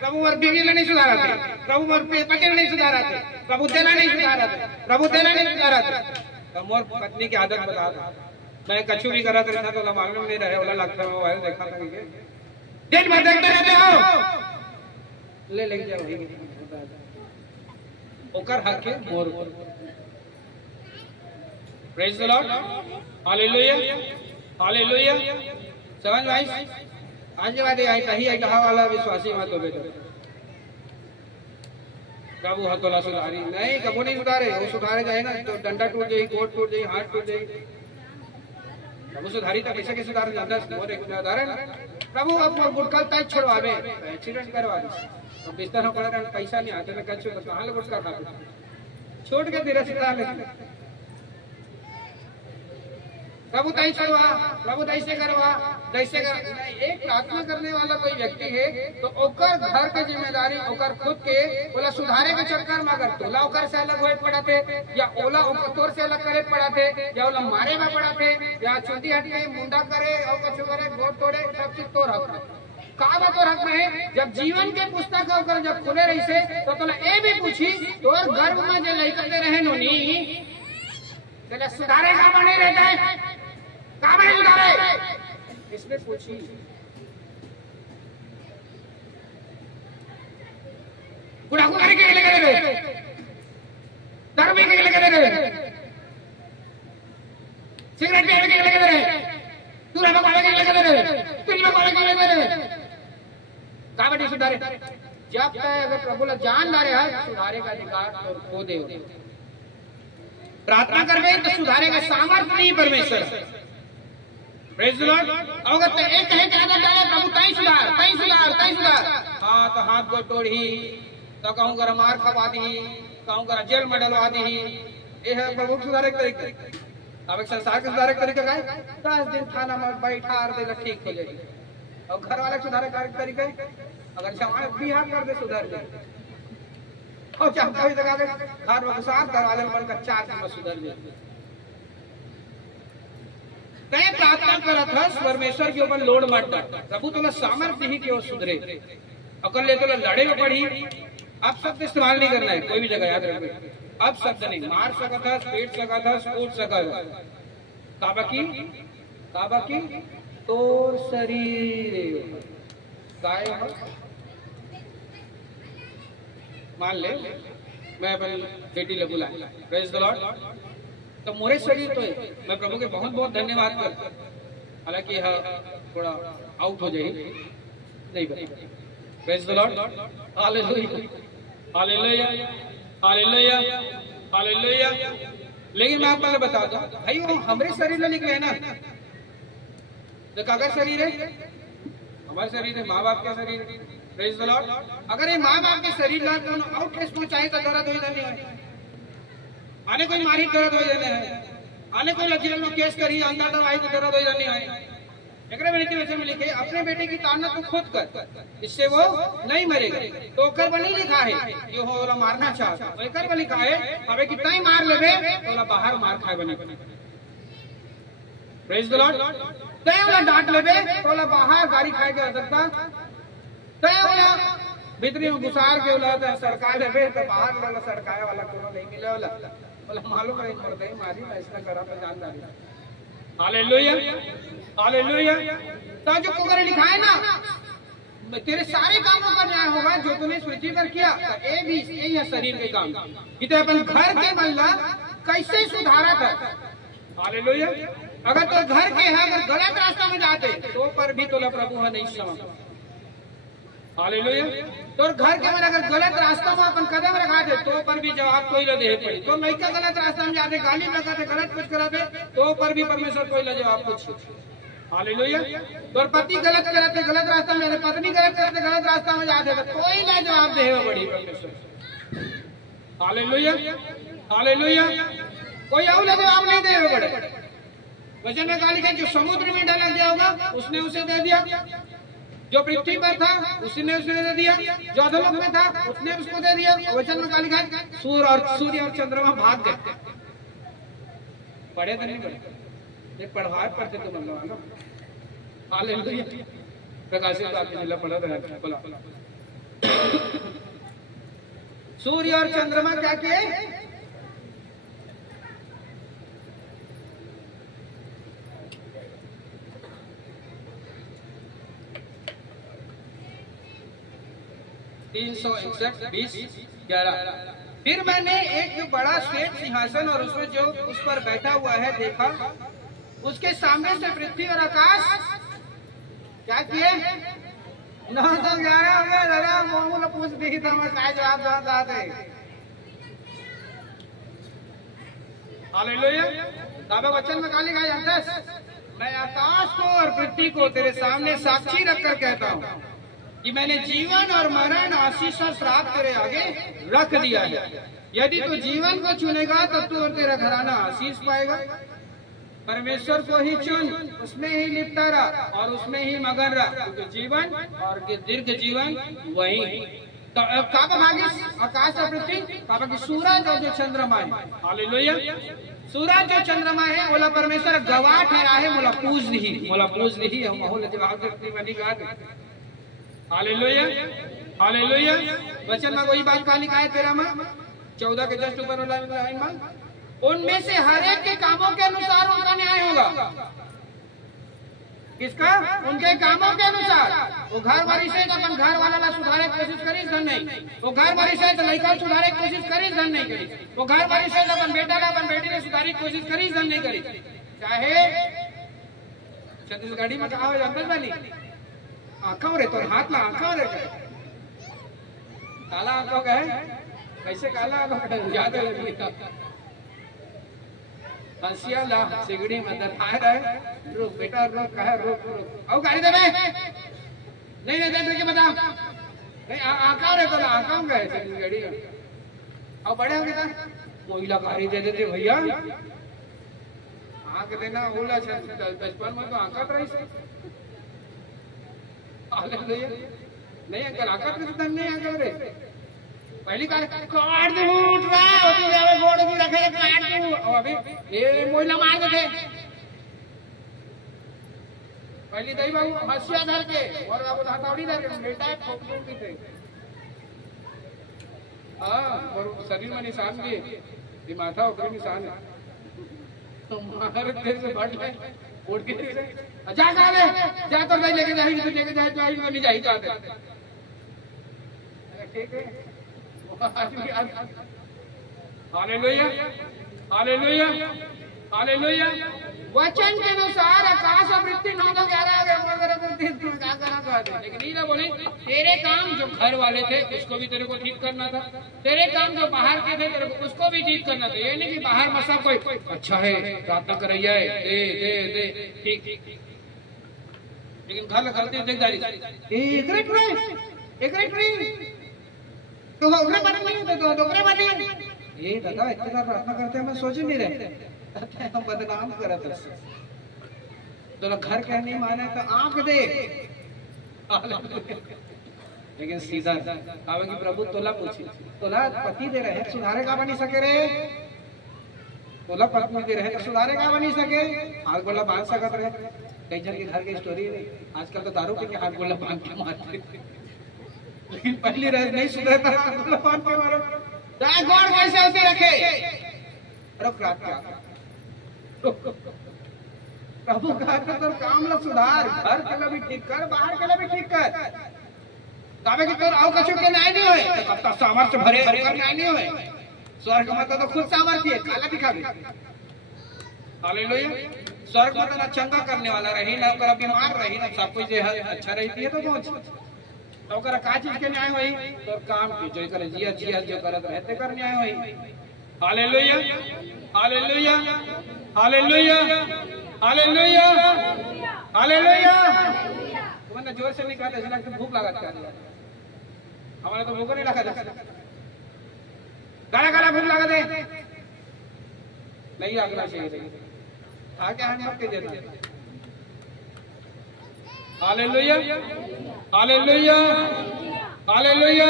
प्रभु और बीवी नहीं सुधारा थे, प्रभु और पति नहीं सुधारा थे, प्रभु देना नहीं सुधारा थे, प्रभु देना नहीं सुधारा थे। तो मोर पत्नी की आदत बता था, मैं कछु भी करा था तो मालूम नहीं रहे, बोला लगता मोबाइल देखा था दिन भर देखते रहते हो, ले लेके जाओ ओकर हक है मोर। Praise the lord hallelujah hallelujah. समझ में आई? आज के बाद आई कहा वाला विश्वासी मत हो बेटा। प्रभु हतोला सुधारी नहीं, कबू नहीं सुधारे। वो सुधारे जाएगा तो डंडा टूट जाए, कोट टूट जाए, हाथ टूट जाए। प्रभु सुधारी तो कैसे सुधार जाता है? प्रभु अब गुटका तय छोड़वावे, एक्सीडेंट करवा दे तो बिस्तर हो पड़ा, पैसा नहीं आते ना कच्चे, तो कहाँ ले गुटका खाते छोड़ के धीरे सुधार ले। प्रभु तय छोड़वा, प्रभु तैसे करवा, तैसे कर। एक प्रार्थना करने वाला कोई व्यक्ति है तो ओकर घर के जिम्मेदारी ओकर खुद के ओला सुधारे के चक्कर में अगर तोला ओकर से अलग होए पड़ाते या ओला ओकर तोर से अलग करे पड़ाते या ओला मारे में पड़ाते या चुंदी हट के मुंडा करे और कछु करे गोद तोड़े, सब चीज तोर हक में का तो हक में है। जब जीवन के पुस्तक होकर जब खुले रही से तो तोला ए भी पूछी तोर गर्भ में जो लइकते रहे नोनी तेला सुधारे का बने रहता है, का बने सुधारे इसमें पूछी। गुड़ाखू करे के लगे रे, धर्म के लगे रे, तोला जानदारे है सुधारे का अधिकार तो खो दे। प्रार्थना करबे तो सुधारेगा सामर्थ्य नहीं परमेश्वर। Praise the Lord. अगर तो एक कहे के आदत डाले प्रभु तई सुधार तई सुधार तई सुधार, हां तो हाथ को तोड़ी तो कहूं कर मार खवा दी, कहूं कर जेल में डलवा दी। ये है प्रभु सुधारे के तरीके। अब एक संसार के सुधारे के तरीके का है 10 दिन थाना में बैठा दे ठीक हो जाएगी। और घर वाले सुधारे के तरीके अगर जमानत बिहार कर दे सुधर जाए और क्या कभी लगा के घर में घुसा घर वाले मन का 4 दिन में सुधर जाए। तय प्रार्थना करत हस परमेश्वर के ऊपर लोड मत डाल, प्रभु तोला सामर्थ्य ही कि वो सुधरे। अकल ले तोला लड़े में पड़ी। अब शब्द इस्तेमाल नहीं करना है कोई भी जगह, याद रखना। अब शब्द नहीं, मार सकत है, पीट सकत है, कूट सकत है। काबा की तोर शरीर काय मान ले मैं अपनी बेटी ले बुला। Praise the Lord. तो मोरे शरीर तो है, मैं प्रभु के बहुत बहुत धन्यवाद करता। हालांकि यह थोड़ा आउट हो जाए नहीं भाई। Praise the lord. Hallelujah hallelujah hallelujah hallelujah. लेकिन मैं आपको बता दूं भाई वो हमारे शरीर में निकले ना, जो कागज शरीर है हमारे शरीर है, माँ बाप का शरीर। Praise the Lord. अगर ये माँ बाप के शरीर ला तो आउट केस पहुंचाए तो दर्द हो जाने है, आने कोई मारी दर्द हो जाने है, आने कोई जेल में केस करी अंदर दवाई तो दर्द हो जाने है। एक बेटी वैसे में लिखे अपने बेटे की ताड़ना तो खुद कर, इससे वो नहीं मरेगा। तो कर बनी लिखा है ये हो मारना चाहता तो कर बनी लिखा है अबे कितना ही मार लेबे तो बाहर मार खाए बने। Praise the Lord. तय वाला डांट लेबे तो बाहर गाड़ी खाए के सकता, तय वाला भीतरी में घुसार के वाला सरकार देबे तो बाहर वाला सरकार वाला कोनो नहीं मिले वाला बोला मालूम नहीं पड़ता ही मारी मैं ऐसा करा तो जानदारी। Hallelujah hallelujah. तो जो कुकर लिखा है ना तेरे सारे कामों का न्याय होगा जो तूने पृथ्वी पर किया। ए भी यही है शरीर के काम कि तो अपन घर के मल्ला कैसे सुधारा था। हालेलुया। अगर तो घर के है अगर गलत रास्ता में जाते तो पर भी तो प्रभु है नहीं समझ। हालेलुया। तो घर के मन अगर गलत रास्ता में अपन कदम रखा दे तो पर भी जवाब कोई ला दे पड़ी। तो लड़का गलत रास्ता में जाते गाली लगाते गलत कुछ कराते तो पर भी परमेश्वर कोई ला जवाब कुछ। हालेलुया। तो पति गलत कराते गलत रास्ता में, पत्नी गलत करते गलत रास्ता में जाते कोई ला जवाब दे बड़ी परमेश्वर। Hallelujah hallelujah. कोई और जवाब नहीं दे बड़े। वचन में कहा लिखा जो समुद्र में डाला गया होगा उसने उसे दे दिया, जो पृथ्वी पर था उसने दे दिया, जो अधोलोक में था उसने उसको दे दिया। वचन में कहा लिखा सूर्य और चंद्रमा भाग गए। पढ़े तो नहीं पढ़े, ये पढ़वा पढ़ते तो मतलब हालेलुया। प्रकाशित आपने जिला पढ़ा था बोला सूर्य और चंद्रमा क्या किए फिर मैंने एक बड़ा श्वेत सिंहासन और उसमें जो उस पर बैठा हुआ है देखा। उसके सामने से पृथ्वी और आकाश क्या किए 911 में दादा मामूल पूछ दी था मैं क्या जवाब देते। हालेलुया। दावे वचन में कहा लिखा जाता है मैं आकाश को और पृथ्वी को तेरे सामने साक्षी रखकर कहता हूँ कि मैंने जीवन और मरण आशीष और श्राप तेरे आगे रख दिया है। यदि तू जीवन को चुनेगा तो तू और तेरा घराना आशीष पाएगा। परमेश्वर को ही चुन, उसमें ही लिपटा रहा और उसमें ही मगन रहा, क्योंकि जीवन और दीर्घ जीवन वही। तो काबा भागी आकाश और पृथ्वी, काबा की सूरज और जो चंद्रमा है। हालेलुया। सूरज जो चंद्रमा है बोला परमेश्वर गवाह ठहरा है, बोला पूज नहीं हम माहौल जवाब बनी गा। Hallelujah hallelujah. वचन में वही बात कहा लिखा है 13 में 14 के जस्ट ऊपर लाइन में उनमें से हर एक के कामों के अनुसार उनका न्याय होगा। किसका? उनके कामों के अनुसार। वो घर वाली से अपन घर वाला सुधारे की कोशिश करी धन नहीं, वो घर वाली से लड़का सुधारे की कोशिश करी धन नहीं करी, वो घर वाली से अपन बेटा अपन बेटी ने सुधारी की कोशिश करी धन नहीं करी। चाहे छत्तीसगढ़ी में कहा हो अंकल वाली आंखों रे तो हाथ में आंखों रे काला आंखों का है, कैसे काला आंखों का है, याद है हंसिया ला सिगड़ी में दरखार है, रुक बेटा रुक, कहे रुक रुक, आओ गाड़ी दे बे, नहीं नहीं दे के बता, नहीं आका रे तो आका का है गाड़ी, आओ बड़े हो गए कोयला गाड़ी दे देते भैया, आँख देना बोला बचपन में तो आका रही से, नहीं अंकल आका तो नहीं अंकल रे, पहली कार काट दे उठ रहा होती जावे गोड़ भी रखे काट दे, और अभी ये मोइला मार देते, पहली दही बाबू हंसिया धर के और बाबू हथौड़ी धर के बेटा ठोक दूंगी थे, हाँ और शरीर में निशान भी ये माथा ऊपर निशान है, तो मार देर से बढ़ ले उठ के जा जा तो नहीं लेके जाएगी, तो लेके जाए तो नहीं जाएगी चाहते, ठीक है हालेलुया हालेलुया हालेलुया। वचन के अनुसार आकाश और पृथ्वी नौ तो 11 लेकिन नहीं बोले तेरे काम जो घर वाले थे उसको भी तेरे को ठीक करना था, तेरे काम जो बाहर के थे तेरे को उसको भी ठीक करना था, ये नहीं कि बाहर में सब कोई अच्छा है प्रार्थना करैया है दे दे दे ठीक, लेकिन घर गलती देख डाली तो ओकरे बने नहीं तो ओकरे बने ये दादा इतना प्रार्थना करते हैं, मैं सोच नहीं रहे हम बदनाम करत है, तो घर कह नहीं माने तो आंख दे, लेकिन सीधा कहा कि प्रभु तोला पूछी, तोला पति दे रहे सुधारे का बनी सके रे, तोला पत्नी दे रहे सुधारे का बनी सके, हाथ गोला बांध सकत रहे, कई जन के घर की स्टोरी है, आजकल तो दारू पी के हाथ गोला बांध के मारते, लेकिन पहली रह नहीं सुधरे गोला बांध के मारो, गौर कैसे होती रखे, रुक रात का प्रभु कहा तो काम ला सुधार, घर के लिए भी ठीक कर, बाहर के लिए भी ठीक कर, काबे की तोर आओ कछु के न्याय नहीं होए, तो कब तक सामर्थ्य भरे कर न्याय नहीं होए, स्वर्ग में तो खुद सामर्थ्य है, काला दिखावे, हालेलुया, स्वर्ग में तो चंगा करने वाला रही ना, ओकरा बीमार रही ना, सब कुछ अच्छा रहती है तो पहुंच, तो ओकरा का चीज के न्याय होई, तो काम की जो करे जिया जिया जो करत रहते कर न्याय होई, hallelujah hallelujah hallelujah hallelujah hallelujah. तुमने जोर से निकाले इसलिए लगता भूख लगा था, हमारे तो भूख नहीं लगा था, गाला गाला भूख लगा दे नहीं आगना चाहिए, खा के हाथ के देना, हालेलुया हालेलुया हालेलुया।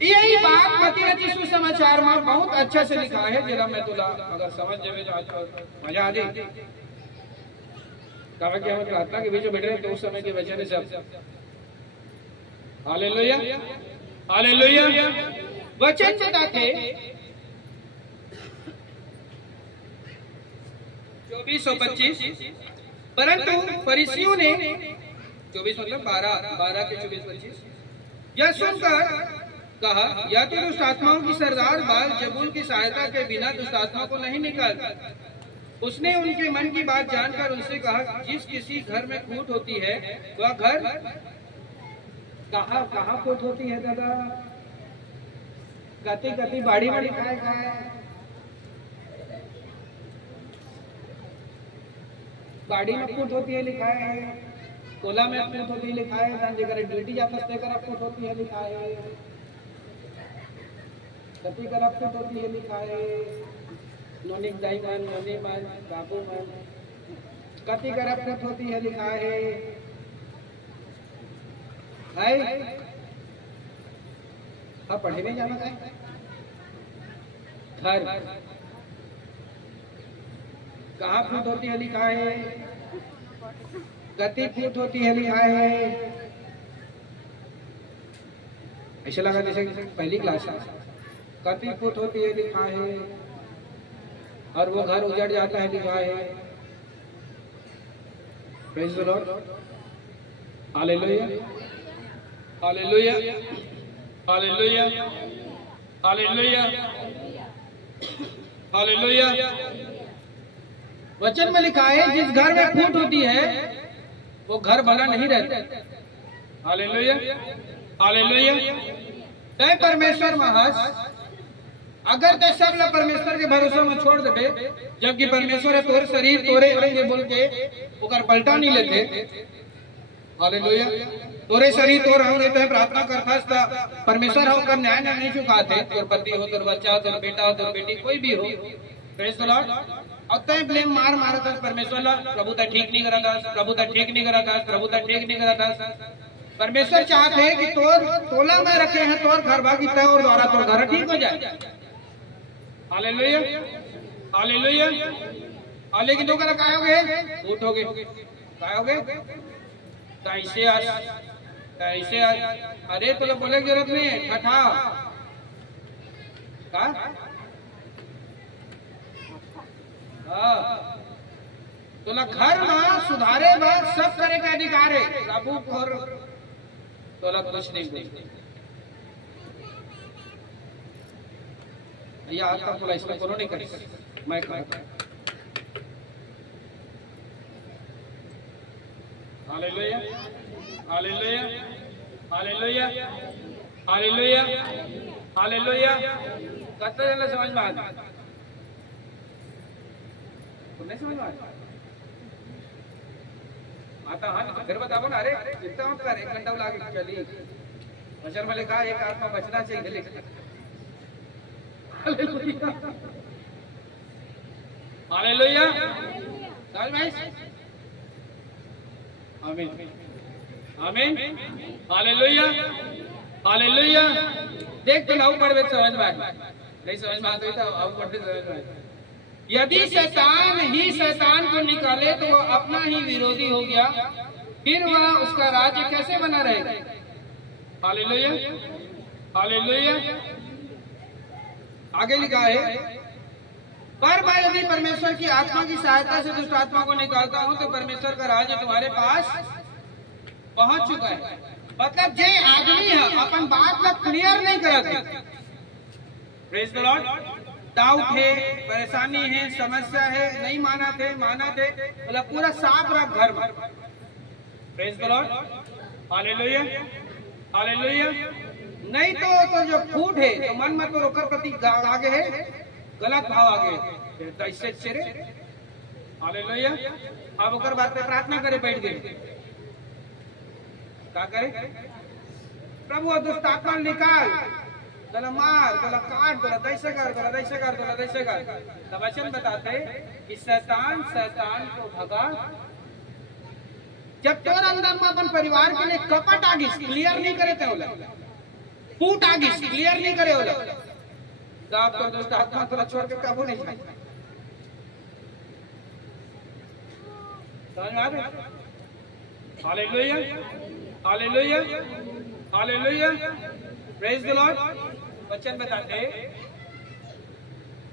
यही बात मती रची सुसमाचार में बहुत अच्छा से लिखा है, जरा मैं तुला अगर समझ जावे तो मजा आ जाए, कहा कि हम प्रार्थना के बीच में बैठे रहे तो उस समय के वचन सब, हालेलुया हालेलुया। वचन बताते 24 और 25, परंतु फरीसियों ने 24 मतलब 12 के 24-25 यह सुनकर कहा, या तो दुष्ट आत्माओं की सरदार बाल जबूल की सहायता के बिना दुष्ट आत्मा को नहीं निकालता। उसने उनके मन की बात जानकर उनसे कहा, जिस किसी घर में फूट होती है वह घर कहाँ फूट होती है दादा, कति कति बाड़ी में लिखा है, बाड़ी में फूट होती है लिखा है, कोला में फूट होती है लिखा है, जगह ड्यूटी जाता है फूट होती है लिखा है, कति कर फूट होती है लिखा है, नोनी दाई मन नोनी मन बाबू मन कति कर फूट होती है लिखा है, अब पढ़े नहीं जाना है, घर कहाँ फूट होती है लिखा है, गति फूट होती है लिखा है, ऐसा लगा जैसे पहली क्लास में गति फूट होती है लिखा है, और वो घर उजड़ जाता है लिखा है, praise the lord, hallelujah hallelujah hallelujah hallelujah hallelujah. वचन में लिखा है, जिस घर में फूट होती है वो घर भला नहीं रहता, हालेलुया हालेलुया तय परमेश्वर महस अगर ते सब लोग परमेश्वर के भरोसे में छोड़ देबे, जबकि परमेश्वर है तोरे शरीर तोरे ये बोल के ओकर पलटा नहीं लेते। हालेलुया। तोरे शरीर तोर होंगे तो प्रार्थना करता था परमेश्वर होकर न्याय नहीं चुकाते। तोर पति हो, तोर बच्चा हो, तोर बेटा हो, तोर बेटी कोई भी हो, प्रेज द लॉर्ड, और तय ब्लेम मार था परमेश्वर ला, प्रभु ता ठीक नहीं करा था, प्रभु ता ठीक नहीं करा था, प्रभु ता ठीक नहीं करा था। परमेश्वर चाहते हैं कि तोर तोला में रखे हैं तोर घर भागी तय और द्वारा तोर घर ठीक हो जाए। Hallelujah, hallelujah. और लेकिन तो क्या होगे, उठोगे, क्या होगे, कैसे आज, कैसे आज, अरे तो बोले की जरूरत नहीं है, ठठा तो घर में सुधारे बस सब करे का अधिकार है, काबू और तो कुछ नहीं बोलते। या आपका बोला इसमें करो नहीं करे, मैं hallelujah, hallelujah, hallelujah, hallelujah, hallelujah. कितना जन समझ में आता, नहीं समझ में आता? हाँ फिर बताओ ना। अरे इतना मत कर, 1 घंटा लगे चलिए। बचन वाले कहा एक आत्मा बचना चाहिए, लेकिन हालेलुया, हालेलुया, आमीन, आमीन, हालेलुया, हालेलुया। देख तो लाऊ पढ़ समझ में आए, नहीं समझ में आता तो आऊ पढ़ते समझ में आए। यदि शैतान ही शैतान को निकाले तो वह अपना ही विरोधी हो गया, फिर वह उसका राज्य कैसे बना रहेगा? Hallelujah, hallelujah. आगे लिखा है, पर मैं यदि परमेश्वर की आत्मा की सहायता से दुष्ट आत्मा को निकालता हूं तो परमेश्वर का राज्य तुम्हारे पास पहुंच चुका है। मतलब जे आदमी है अपन बात का क्लियर नहीं करते, प्रेज द लॉर्ड, डाउट है, परेशानी है, समस्या है, नहीं माना थे मतलब पूरा साफ रख घर में, praise the lord, hallelujah, hallelujah. नहीं तो जो फूट है तो मन में तो रोकर प्रति आगे है, गलत भाव आगे तो इससे चेरे। हालेलुया। अब ओकर बात पे प्रार्थना करे बैठ गए, क्या करे? प्रभु दुष्ट आत्मा निकाल, गला मार, गला काट, गला दैसे कर, गला दैसे कर, गला दैसे कर। तो वचन बताते कि शैतान को भगा जब तोर अंदर में अपन परिवार के लिए कपट आगिस क्लियर नहीं करे थे, फूट आगिस क्लियर नहीं करे होला, तो आपको दुष्ट आत्मा थोड़ा छोड़ के काबू नहीं जाए। समझ में आ रहा? Hallelujah, hallelujah, hallelujah, praise the Lord. वचन बताते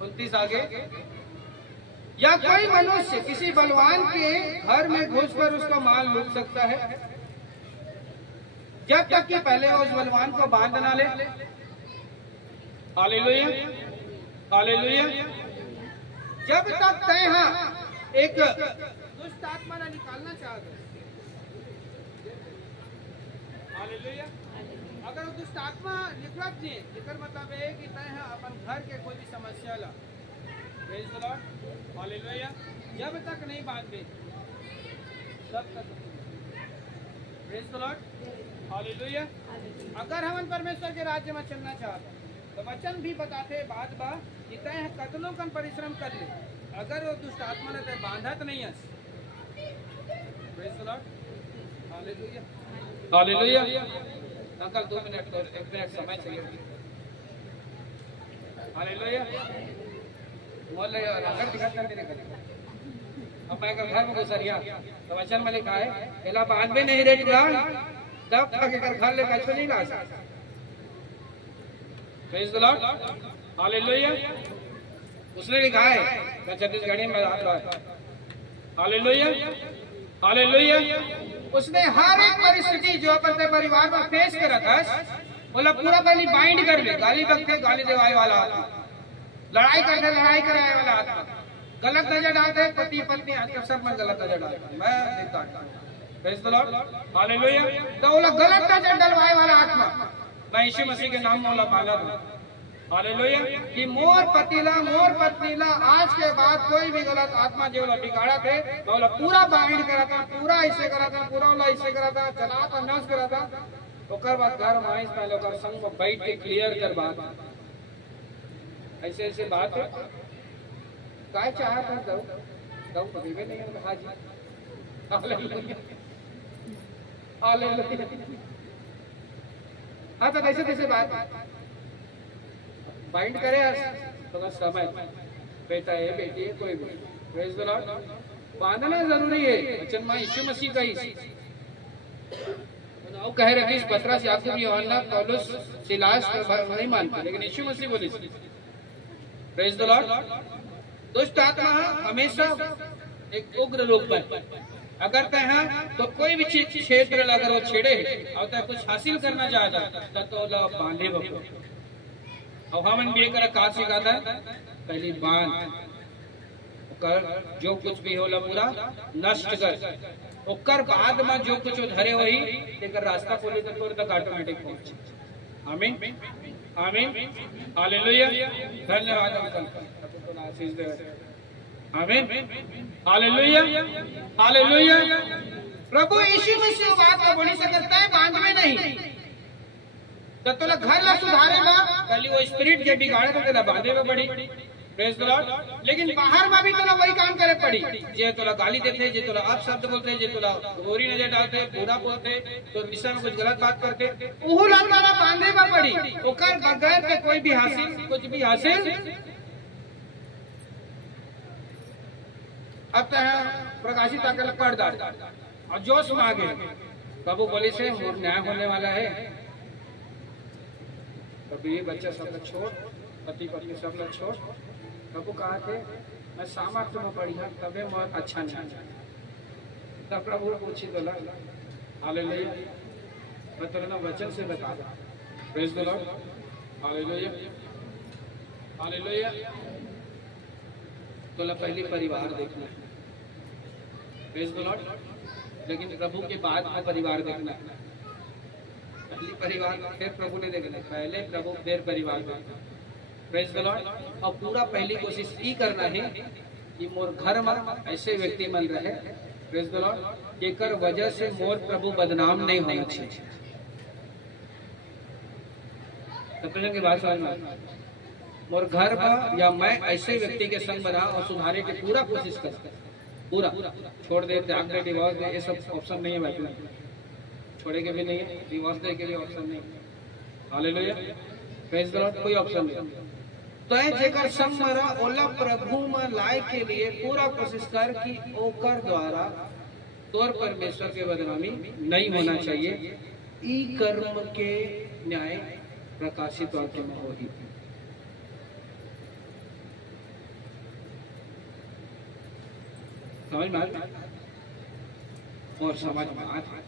29 आगे, या कोई मनुष्य किसी बलवान के घर में घुसकर उसका माल लूट सकता है जब तक कि पहले उस बलवान को बांध ना ले। Hallelujah, hallelujah. जब तक तय एक दुष्ट आत्मा ना निकालना चाहते, हालेलुया, अगर दुष्ट आत्मा निकलत नहीं, निकल मतलब है कि तय अपन घर के कोई भी समस्या ला, प्रेज द लॉर्ड, हालेलुया, जब तक नहीं बांधे तब तक, प्रेज द लॉर्ड, हालेलुया। अगर हम परमेश्वर के राज्य में चलना चाहते तो वचन भी बताते बात बा कि तय कतनों का परिश्रम कर ले, अगर वो दुष्ट आत्मा ने तय बांधत नहीं है, praise the lord, hallelujah, hallelujah. Uncle 2 minute और 1 मिनट समय चाहिए। हालेलुया। बोले अगर दिक्कत कर देने का अब मैं घर में घुसरिया तो वचन में लिखा है एला बाद में नहीं रेट तब आगे कर घर ले कछु नहीं ला सकता। Praise the lord, hallelujah. उसने लिखा है मैं छत्तीसगढ़ी में हाथ रहा, हालेलुया, हालेलुया। उसने हर एक परिस्थिति जो अपने परिवार में फेस करा था बोला पूरा पहले बाइंड कर ले, गाली बकते गाली देवाए वाला आत्मा, लड़ाई करते लड़ाई कराए वाला आत्मा, गलत नजर डालते हैं पति पत्नी आजकल सब में गलत नजर डालते हैं, मैं देखता हूं, प्रेज द लॉर्ड, हालेलुया। तो बोला गलत नजर डलवाए वाला आत्मा मैं यीशु मसीह के नाम मौला मांगा था, हालेलुया, कि मोर पतीला आज के बाद कोई भी गलत आत्मा जो बिगाड़ा थे मौला पूरा बाइंड करा था, पूरा ऐसे करा था, पूरा वाला ऐसे करा था, चला था, नस करा था। ओकर बाद घर माइस पहले ओकर संग में बैठ के क्लियर कर बात, ऐसे ऐसे बात है काय चाह था दऊ कभी नहीं है हाजी, हालेलुया हालेलुया। हाँ तो कैसे कैसे बात बाइंड करे तो समय बेटा है बेटी है कोई भी, प्रेज द लॉर्ड, बांधना जरूरी है वचन में यीशु मसीह का ही कह रहे इस पत्रा से याकूब यूहन्ना पौलुस सिलास नहीं मानते, लेकिन यीशु मसीह बोले, प्रेज द लॉर्ड। दुष्ट आत्मा हमेशा एक उग्र रूप में अगर तय तो कोई भी क्षेत्र अगर वो छेड़े और तय कुछ हासिल करना चाहता तो बांधे और हमन भी एक का सिखाता है, पहली बांध कर जो कुछ भी होला पूरा नष्ट कर, ओकर बाद में जो कुछ धरे वही लेकर रास्ता खोले तो तोर तक ऑटोमेटिक पहुंचे। आमीन आमीन हालेलुया, धन्यवाद अंकल, आशीष दे, आमीन हालेलुया हालेलुया। प्रभु यीशु मसीह बात को बोली सकता है बांध में नहीं तो तोला घर ला सुधारे बा खाली वो स्पिरिट के बिगाड़े तो तेरा बांधे में बड़ी, प्रेज द लॉर्ड। लेकिन बाहर में भी तोला वही काम करे पड़ी, जे तोला गाली देते, जे तोला आप शब्द बोलते, जे तोला गोरी नजर डालते, पूरा बोलते, तो विषय में कुछ गलत बात करते, वो ला तोला बांधे में पड़ी, ओकर बगैर के कोई भी हासिल कुछ भी हासिल। अब तो प्रकाशित आकर पढ़ डाल और जोश में आगे प्रभु बोले से न्याय होने वाला है, प्रभु ये बच्चा सब लोग छोड़, पति पत्नी सब लोग छोड़, प्रभु कहा थे मैं सामर्थ्य में बढ़िया तबे बहुत अच्छा नहीं, तब प्रभु पूछी तो लग हालेलुया, मैं तो ना वचन से बता रहा, praise the lord, hallelujah hallelujah. तो पहली परिवार देखना है, प्रेज द लॉर्ड, लेकिन प्रभु के बाद में परिवार देखना है, पहली परिवार फिर प्रभु ने देखना, पहले प्रभु फिर परिवार देखना, प्रेज द लॉर्ड। और पूरा पहली कोशिश ये करना है कि मोर घर में ऐसे व्यक्ति बन रहे, प्रेज द लॉर्ड, जेकर वजह से मोर प्रभु बदनाम नहीं होना चाहिए। तो की बात समझ में, मोर घर में या मैं ऐसे व्यक्ति के संग बना और सुधारे की पूरा कोशिश कर, पूरा छोड़ दे, त्याग दे, डिवोर्स दे, ये सब ऑप्शन नहीं है भाई, छोड़े के भी नहीं है, डिवोर्स दे के भी ऑप्शन नहीं है, हालेलुया, प्रेज द लॉर्ड, कोई ऑप्शन नहीं। तो जेकर संग मरा ओला प्रभु में लाए के लिए पूरा कोशिश कर कि ओकर द्वारा तोर परमेश्वर के बदनामी नहीं होना चाहिए, ई कर्म के न्याय प्रकाशित वाक्य में हो ही। समझ में और समझ में आता,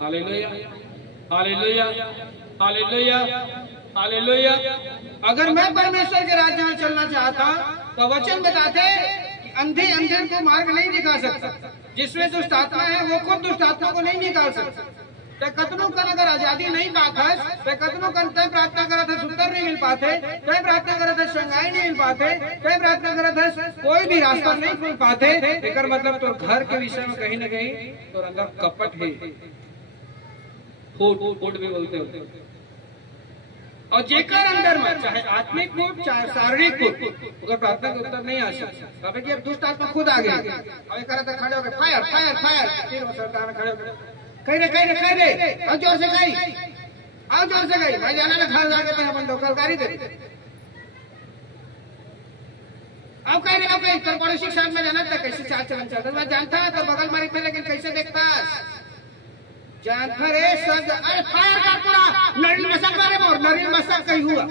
हालेलुया हालेलुया हालेलुया हालेलुया। अगर मैं परमेश्वर के राज्य में चलना चाहता तो वचन बताते कि अंधे अंधे को मार्ग नहीं दिखा सकता, जिसमें दुष्ट आत्मा है वो खुद दुष्ट आत्मा को नहीं निकाल सकता। तो कतनों का अगर आजादी नहीं पाता तो कतनों का तय प्रार्थना करा था सुंदर नहीं मिल पाते, तय प्रार्थना करा था शंघाई नहीं मिल पाते, तय प्रार्थना करा था कोई भी रास्ता नहीं मिल पाते, लेकर मतलब तो घर के विषय में कहीं न कहीं तो अंदर कपट है, फूट भी बोलते होते। और जेकर अंदर में चाहे आत्मिक फूट चाहे शारीरिक फूट अगर प्रार्थना के उत्तर नहीं आ सकता, तब कि अब दुष्ट आत्मा खुद आ गया और कह रहा था खड़े होकर फायर फायर फायर, फिर सरकार में खड़े होकर कह रहे और जोर से गई, और जोर से गई, भाई जाना ना घर जाके मैं अपन डॉक्टर गाड़ी दे, अब कह रहे तो पड़ोसी साहब में जाना था कैसे चाल चलन चलता, मैं जानता तो बगल मारी थे लेकिन कैसे देखता जानता रे सब, अरे फायर का पूरा नरील मसक मारे मोर, नरील मसक कहीं हुआ,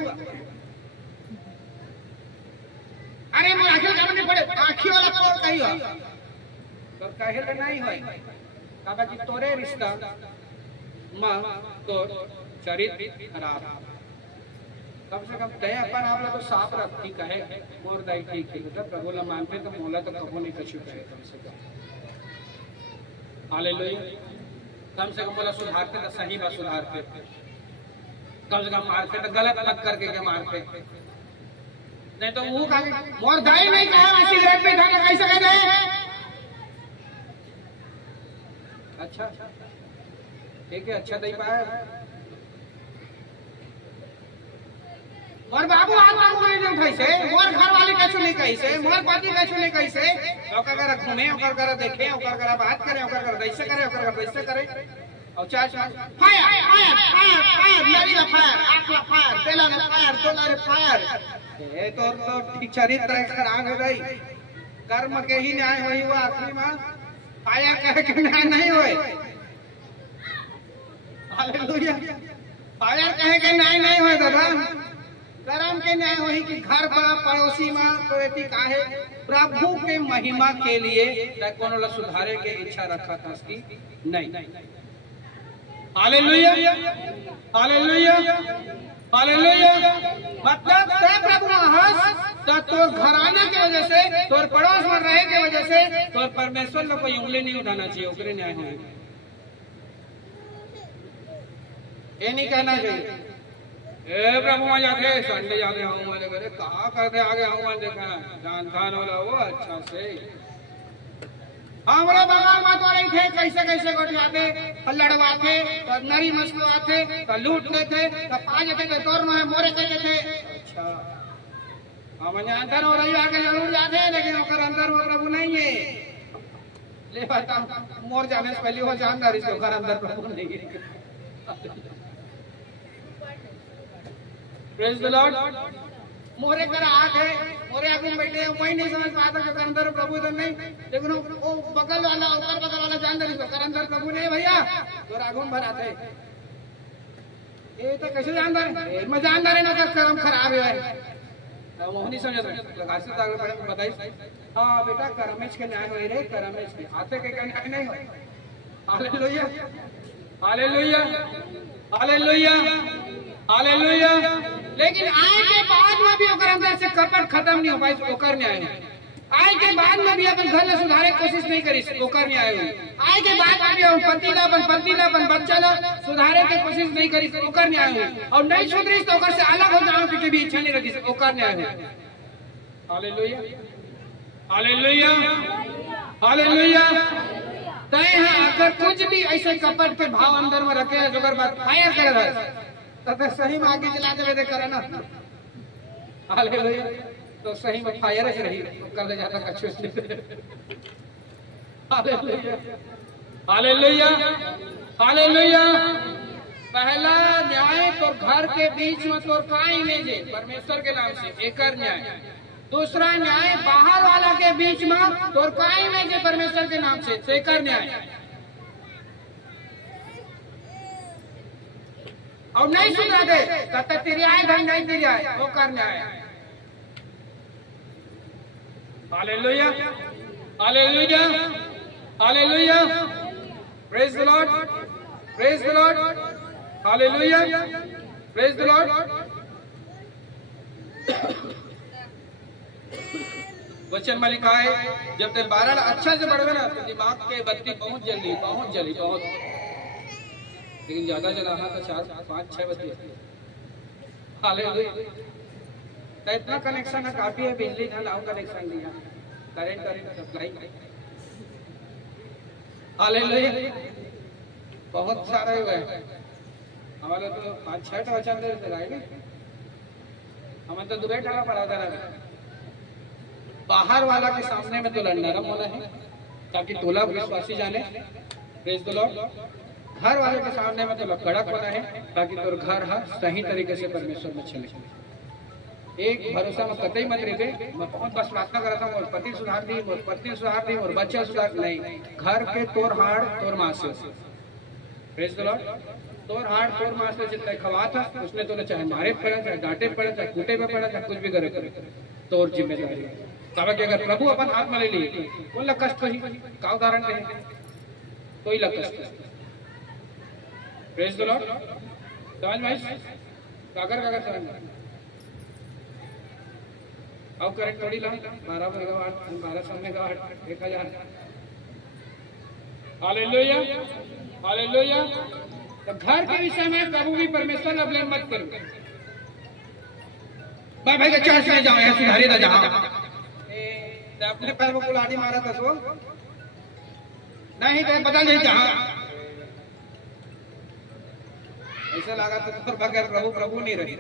अरे मोर आखिर काम नहीं पड़े, आखी वाला कोड कहीं हुआ, तो कहे नहीं होई काबा की तोरे रिश्ता मां तो चरित्र खराब, कम से कम तय अपन आप लोग साफ रखती कहे मोर दाई ठीक है, मतलब प्रभु ला मानते तो मोला तो कबो नहीं कछु कहे कम से कम, हालेलुया कम से कम बोला सुधारते तो सही बात सुधारते, कम से कम मारते तो गलत मत करके के मारते, नहीं तो वो का मोर दाई नहीं कहा सिगरेट पे ढाला कैसे कह रहे। अच्छा ठीक है, अच्छा नहीं पाया मोर बाबू हाथ मुड़ी नहीं उठाई से, मोर घर वाले कैसे नहीं कही से, मोर पति कैसे नहीं कही से, ओकर कर घूमे, ओकर कर देखे, ओकर कर बात करे, ओकर कर दैसे करे, ओकर कर दैसे करे और चार चार फायर फायर फायर फायर मेरी ना फायर आंख ला फायर तेला ना फायर तोला रे फायर। ए तो ठीक चरित्र खराब हो गई, कर्म के ही न्याय होई वो आखिरी में फायर कहे के न्याय नहीं होए। हालेलुया, फायर कहे के न्याय नहीं होए दादा, कर्म के न्याय वही कि घर पर पड़ोसी में तो एती काहे प्रभु के महिमा के लिए कोनो ला सुधारे के इच्छा रखा था उसकी नहीं। हालेलुया हालेलुया हालेलुया, मतलब ते प्रभु हंस तो तोर घराने के वजह से, तोर पड़ोस में रहे के वजह से तोर परमेश्वर को कोई उंगली नहीं उठाना चाहिए, ओकरे न्याय हो ये नहीं कहना चाहिए। ए प्रभु वहाँ जाते संडे जाते हूँ वाले करे कहा करते आगे हूँ वाले देखा जान खान वाला वो अच्छा से हमारे बगल में तो रही थे कैसे कैसे गोटियाते लड़वाते तो नरी मस्कुआते तो लूटते थे तो पा जाते थे तोर में मोरे कहते थे। अच्छा हम अंदर हो रही आगे जरूर जाते लेकिन ओकर अंदर वो प्रभु नहीं है। ले बता मोर जाने से पहले वो जानदारी से ओकर अंदर प्रभु नहीं है। Praise the Lord. मोरे कर आग है, मोरे आगे बैठे वही नहीं समझ पाता कि अंदर प्रभु इधर नहीं, लेकिन वो बगल वाला ऊपर बगल वाला जानदारी से अंदर प्रभु नहीं भैया तो राघव भराते ये तो कैसे जानदार मैं जानदार है ना का कर्म खराब है मोहनी समझ लगासे तागर पड़े बताइए। हाँ बेटा कर्मेश के न्याय होए रे, कर्मेश के आते के न्याय नहीं हो। Hallelujah hallelujah hallelujah hallelujah. लेकिन आए के बाद में भी ओकर अंदर से कपट खत्म नहीं हो पाई, ओकर न्याय है। आए के बाद में भी अपन घर ले सुधारे कोशिश नहीं करी, ओकर न्याय है। आए के बाद में भी पति ला अपन बच्चा ला सुधारे के कोशिश नहीं करी, ओकर न्याय है। और नहीं सुधरी तो ओकर से अलग हो जाओ क्योंकि भी इच्छा नहीं रखी, ओकर न्याय है। Hallelujah hallelujah hallelujah. तय अगर कुछ भी ऐसे कपट के भाव अंदर में रखे है अगर बात फायर कर रहा है तो सही में आगे चला के दे करे ना। हालेलुया, तो सही में फायर से रही कर ले जाता कछु इसलिए। Hallelujah hallelujah hallelujah. पहला न्याय तो घर के बीच में तो का इमेज है परमेश्वर के नाम से, एकर न्याय। दूसरा न्याय बाहर वाला के बीच में तो का इमेज है परमेश्वर के नाम से, एकर न्याय। और नहीं सुना दे कहता तेरी आय धन नहीं तेरी आय, वो कर न्याय। Hallelujah hallelujah hallelujah. Praise the lord praise the lord hallelujah praise the Lord. वचन में लिखा है जब तेल 12 अच्छा से बढ़वे ना तो दिमाग के बत्ती बहुत जल्दी बहुत, लेकिन ज्यादा जला तो 4-5-6 बजे। हालेलुया। तो इतना कनेक्शन है काफी है, बिजली ना लाओ कनेक्शन दिया करेंट सप्लाई। हालेलुया। बहुत सारा हुआ है हमारे तो 5-6 वचन दे हमें तो 2 टाका पड़ा था। बाहर वाला के सामने में तो नरम होना है ताकि टोला विश्वासी जाने। Praise the Lord. घर वाले के सामने में तो कड़क होना है ताकि तोर घर सही तरीके से परमेश्वर में चले। एक भरोसा में कतई मत रहे मैं बहुत बस प्रार्थना कर रहा था और पति सुधार दी और पत्नी सुधार दी और बच्चा सुधार नहीं, घर के तोर हाड़ तोर मांस से। Praise the Lord. तोर हाड़ तोर मांस से जितना खवा था उसने तो चाहे मारे पड़ा, चाहे डांटे पड़ा, चाहे कूटे पे पड़ा, चाहे कुछ भी करे तोर जिम्मेदारी। तब कि अगर प्रभु अपन हाथ में ले ली कौन लग कष्ट का उदाहरण दे, कोई लग कष्ट। Praise the Lord. समझ में कागर समझ अब करेंट थोड़ी ला 12 मेगावाट 1200 मेगावाट 1000। Hallelujah hallelujah. तो घर के विषय में कभी भी परमेश्वर का ब्लेम मत करो। भाई का चर्च में जाओ, यहाँ सुधारी ना जाओ। अपने पैर में कुल्हाड़ी मारा था सो नहीं तो बदल नहीं जहाँ ऐसा लगा तो बगैर प्रभु प्रभु नहीं रहे।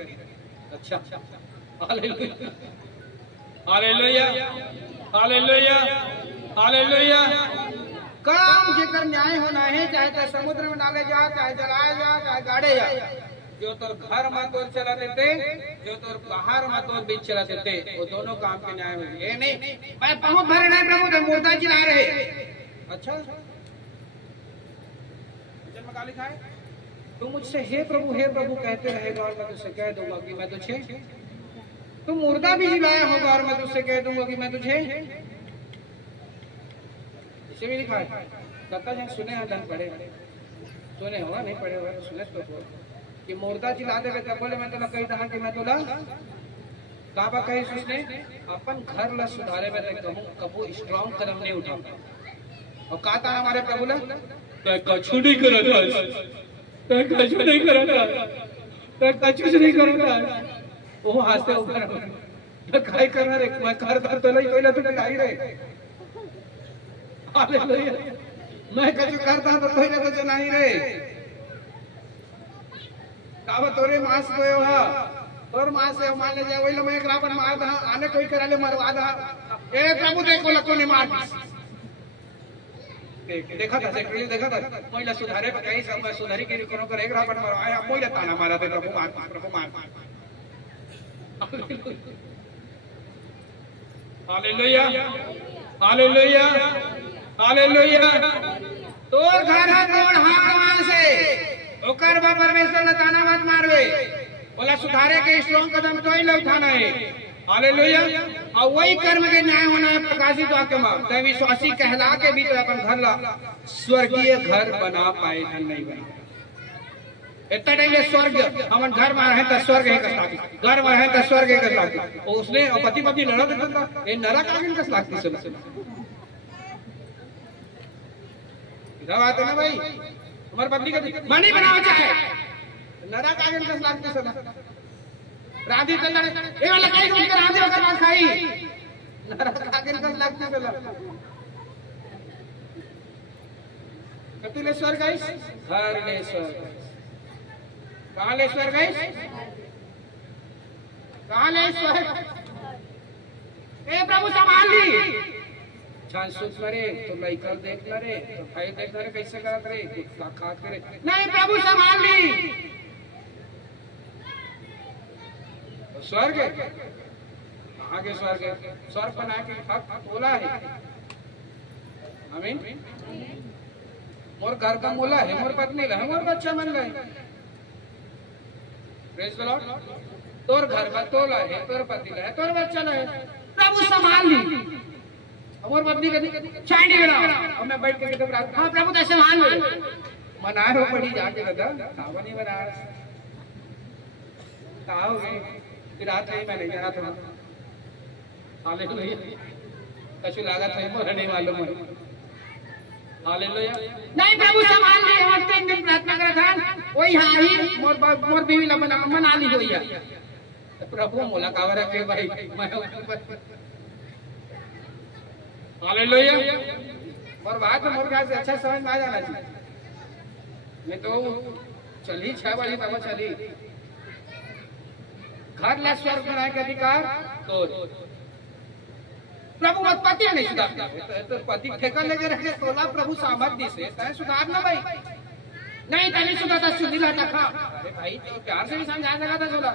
अच्छा हालेलुया हालेलुया हालेलुया हालेलुया। काम जेकर न्याय होना है, चाहे तो समुद्र में डाले जा, चाहे जलाए जा, चाहे गाड़े जा। जो तोर घर में तोर चला देते, जो तोर बाहर में तोर बीच चला देते, वो दोनों काम के न्याय होंगे। ये नहीं मैं बहुत भरे नहीं प्रभु तो मुर्दा चिल्ला रहे। अच्छा जन्म लिखा है तू मुझसे हे प्रभु कहते रहेगा और मैं तुझसे कह दूंगा कि मैं तुझे, तू मुर्दा भी जिलाया होगा और मैं तुझसे कह दूंगा कि मैं तुझे। इसे भी लिखा है कत्ता जन सुने हैं जन पढ़े सुने होगा नहीं पढ़े होगा तो सुने तो कि मुर्दा चिल्ला देवे तब बोले मैं तो कही था कि मैं तो काबा कही उसने अपन घर ला सुधारे में कहूँ कबू स्ट्रॉन्ग कदम नहीं उठा और कहा था हमारे प्रभु ला कछु नहीं करा था, कछु नहीं करा था, कछु नहीं करा था। वो हाथ से ऊपर काय करना रे मैं कर तो नहीं कोई ना तो नहीं रहे। हालेलुया मैं कछु करता तो कोई ना तो नहीं रहे। काबा तोरे मांस कोयो हा और मांस से मान ले जाए वही लो मैं एक रावण मार दा आने कोई करा ले मरवा दा। ए प्रभु देखो लको ने मार देखा था देखा था पहिला सुधारे कहीं समय सुधारी के कोनो कर एक रावण मरवाया पहिला ताना मारा थे प्रभु मार हालेलुया हालेलुया हालेलुया। तोर घर है तोड़ हाथ से ओकर बा परमेश्वर ने ताना मत मारवे बोला सुधारे के स्ट्रॉन्ग कदम तो ही उठाना है। हालेलुया। और वही कर्म के न्याय होना है प्रकाशित वाक्य में तय विश्वासी कहला के भी तो अपन घर ला स्वर्गीय घर बना पाए धन नहीं बना इतना टाइम स्वर्ग हम घर में है तो स्वर्ग है कसलाती घर में है तो स्वर्ग है कसलाती उसने पति पत्नी लड़ा देता था ये नरक आगे कसलाती सब इधर आते ना भाई हमारे पत्नी का मनी बनाओ चाहे नरक आगे कसलाती सब राधी तो लड़े ये वाला कहीं कोई कर राधी होकर मार खाई नरक आगे कसलाती सब कपिलेश्वर गाइस घरलेश्वर कहाँ लेश्वर गाइस कहाँ लेश्वर ए प्रभु संभाल ली जान सोच रे तो लइका देख रे तो भाई देख रे कैसे करत रे कुछ खा करे नहीं प्रभु संभाल ली स्वर्ग आगे स्वर्ग बना के हक बोला है आमीन। मोर घर का मोला है मोर पत्नी है मोर बच्चा मन गए प्रेज द लॉर्ड। तोर घर का तोला है तोर पति है तोर बच्चा है प्रभु संभाल ली मोर पत्नी का चाय नहीं बना और मैं बैठ के किताब रहा हां प्रभु तो संभाल ले मना रो पड़ी जाके लगा खावा नहीं बना खाओ फिर रात में मैं नहीं जा रहा था हालेलुया कछु लागत है मोर नहीं मालूम है हालेलुया नहीं प्रभु संभाल ले हम 3 दिन प्रार्थना कर था वही हाही मोर बीवी लमन मना ली होइया प्रभु मोला कावर के भाई मैं हालेलुया और बात मोर ख्याल से अच्छा समझ में आ जाना चाहिए मैं तो चली 6 बजे तक चली घर ला स्वर्ग बनाए के अधिकार तो प्रभु मत पति नहीं सुधारता तो पति ठेका लेके रखे तोला प्रभु सामर्थ्य से तय सुधार ना भाई नहीं तने सुधारता सुधी लाता खा अरे भाई तो प्यार से भी समझा सका था सोला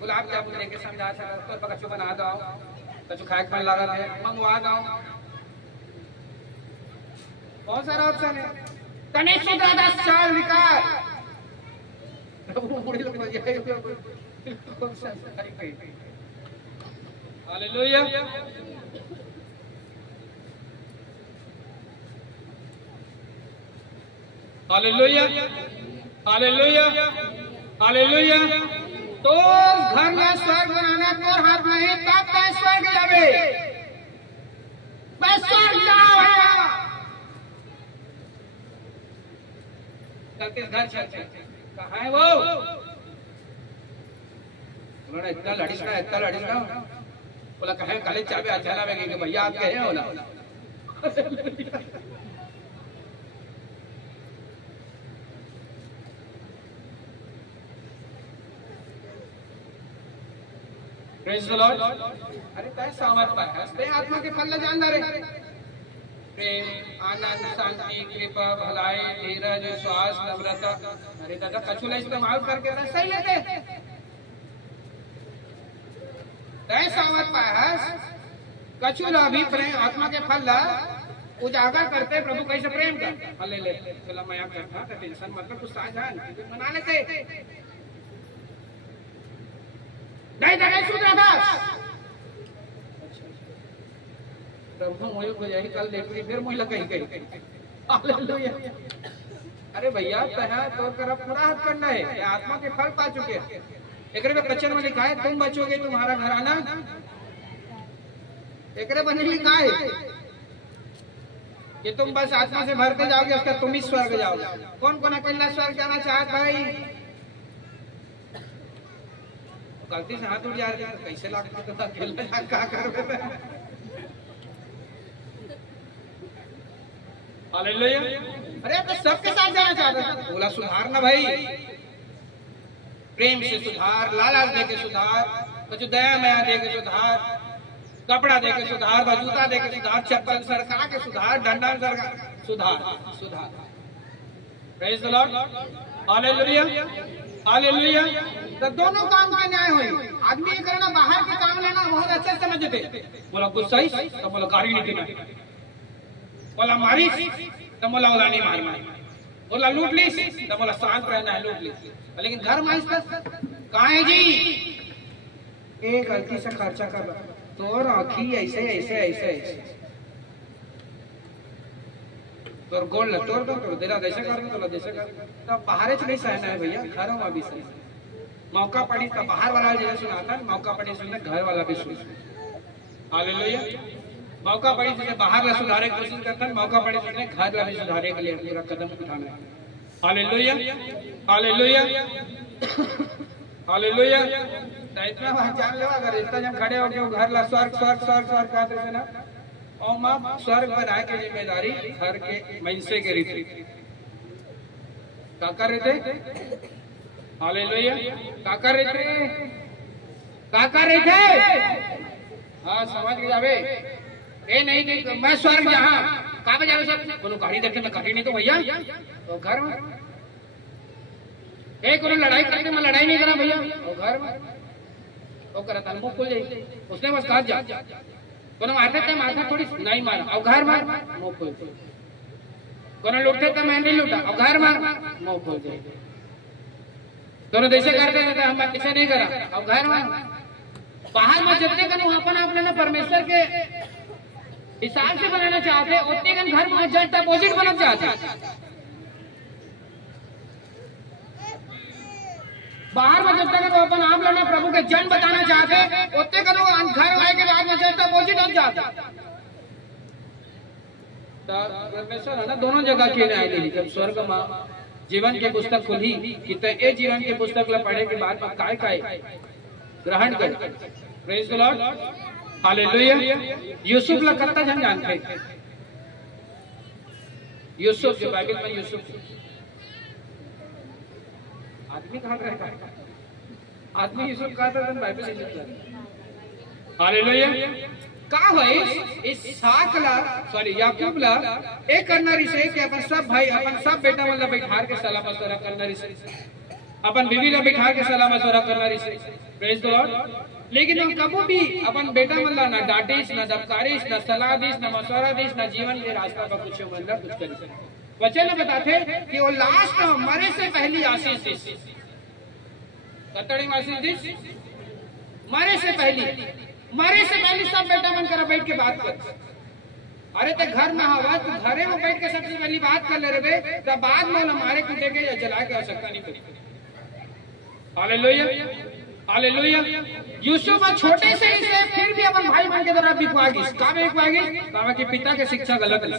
गुलाब जामुन लेके समझा सका तो कछु बना दो कछु खाए मन लगा है मंगवा दो बहुत सारा ऑप्शन है तने सुधारता साल विकार प्रभु मुड़ी लोग कौन सा हालेलुया हालेलुया हालेलुया हालेलुया। तो घर में स्वर्ग बनाना तोर हाथ में है तब मैं स्वर्ग जावे मैं स्वर्ग जाऊं चलते घर चलते कहाँ है वो? उन्होंने इतना लड़ीस का बोला कहे कल चाबी अच्छा लगे कि भैया आप कहे हो ना। Praise the Lord. अरे काय सामत पाय आत्मा के फल जान रे प्रेम, आनंद, शांति, कृपा, भलाई, धीरज, विश्वास, नम्रता। अरे दादा कछुला इस्तेमाल करके सही लेते तय सामत पाय कछुला भी प्रेम आत्मा के फल उजागर करते प्रभु कैसे प्रेम कर ले ले चला मैं करता तो टेंशन मतलब कुछ साझा मना लेते नहीं जगह सुन रहा था प्रभु मुझे को जाए कल देखी फिर मुझे लगा कहीं हालेलुया। अरे भैया कहा तो कर पूरा हद करना है, आत्मा के फल पा चुके हैं। एक वचन में लिखा है तुम बचोगे तुम्हारा घराना एक बने लिखा है कि तुम बस आत्मा से भरते जाओगे उसका तुम ही स्वर्ग जाओगे। कौन कौन अकेला स्वर्ग जाना चाहता भाई? गलती से हाथ उठ जा रहे कैसे लागते तो अकेले क्या कर हालेलुया। अरे तो सबके साथ जाना चाहता था। बोला सुधार ना भाई, प्रेम से सुधार, लालच दे के सुधार, कुछ दया माया दे के सुधार, कपड़ा दे के सुधार, जूता दे के सुधार, चप्पल सरका के सुधार, डंडा सरका सुधार सुधार। Praise the lord. Hallelujah hallelujah. तो दोनों काम का न्याय हुई। आदमी ये करना बाहर के काम लेना बहुत अच्छा समझते। बोला कुछ सही तो बोला गाड़ी नहीं देना, बोला मारी तो बोला नहीं मारी मारी, बोला लूट ली तो बोला शांत रहना है लूट ली। लेकिन घर में कहा है जी एक गलती से खर्चा कर तो राखी ऐसे ऐसे ऐसे ऐसे तो गोल तोड़ दो तो दिला जैसे कर तो जैसे कर तो बाहर नहीं सहना है भैया, घरों में भी सही। मौका पड़ी तो बाहर वाला जैसे सुनाता है, मौका पड़ी सुनना घर वाला भी सुन। हालेलुया। मौका पड़ी तुझे बाहर ला सुधारने की कोशिश करता है, मौका पड़ी तुझे घर ला भी सुधारने के लिए पूरा कदम उठाना है। Hallelujah hallelujah hallelujah. तो इतना बात जान लो, अगर इतना जन खड़े हो गए घर ला स्वर्ग स्वर्ग स्वर्ग स्वर्ग कहते थे ना, और माँ स्वर्ग बनाए की जिम्मेदारी घर के महिषे के रीति क्या कर रहे थे? हालेलुया क्या कर रहे थे? क्या कर रहे थे? हाँ समझ के जावे ए नहीं नहीं मैं स्वर्ग जहाँ कहाँ पे जावे सर बोलो गाड़ी देखते मैं गाड़ी नहीं तो भैया तो घर में एक लड़ाई करते मैं लड़ाई नहीं करा भैया तो घर में तो करा था मुंह खुल जाए उसने बस कहा जा कोनो मारते थे मारता थोड़ी नहीं मारा और घर मार मुंह खुल जाए, कोनो लूटते थे मैं नहीं लूटा और घर मार मुंह खुल जाए, दोनों जैसे करते थे हम ऐसे नहीं करा और घर मार। बाहर में जितने कन वहां पर आप लेना परमेश्वर के हिसाब से बनाना चाहते उतने कन घर में जस्ट अपोजिट बनना चाहते। बाहर में जब तक वो अपन आप लेना प्रभु के जन बताना चाहते उतने कन घर आए के बाद में जस्ट अपोजिट हो जाता। परमेश्वर है ना दोनों जगह के न्याय दे। जब स्वर्ग माँ जीवन की पुस्तक खुली कि ये जीवन की पुस्तक ला पढ़े के बाद में काय काय ग्रहण कर। Praise the lord hallelujah. Yusuf ला कत्ता जन जानते यूसुफ जो बाइबल में यूसुफ आदमी कहाँ रहता है? आदमी यूसुफ कहा था बाइबल में हालेलुया। का भाई इस साक ला सॉरी याकूब ला एक करना रिसे कि अपन सब भाई अपन सब बेटा वाला बैठार के सलाह मशवरा करना रिसे, अपन बीवी ला बैठार के सलाह मशवरा करना रिसे। Praise the Lord. लेकिन हम कबो भी अपन बेटा वाला ना डांटिस ना धमकारिस ना सलाह दिस ना मशवरा दिस ना जीवन के रास्ता पर कुछ मतलब कुछ करिस। वचन बताते कि वो लास्ट मरे से पहली आशीष दिस कतड़ी आशीष दिस मरे से पहली सब बेटा मन कर बैठ के बात कर। अरे तो घर में हवा तो घरे में बैठ के सबसे पहली बात कर ले रहे तो बाद में हमारे कूदे के या जला के आवश्यकता नहीं पड़ी। Hallelujah hallelujah. यूसुफ छोटे से ही से फिर भी अपन भाई बन के द्वारा बिकवागी का बिकवागी बाबा के पिता के शिक्षा गलत है।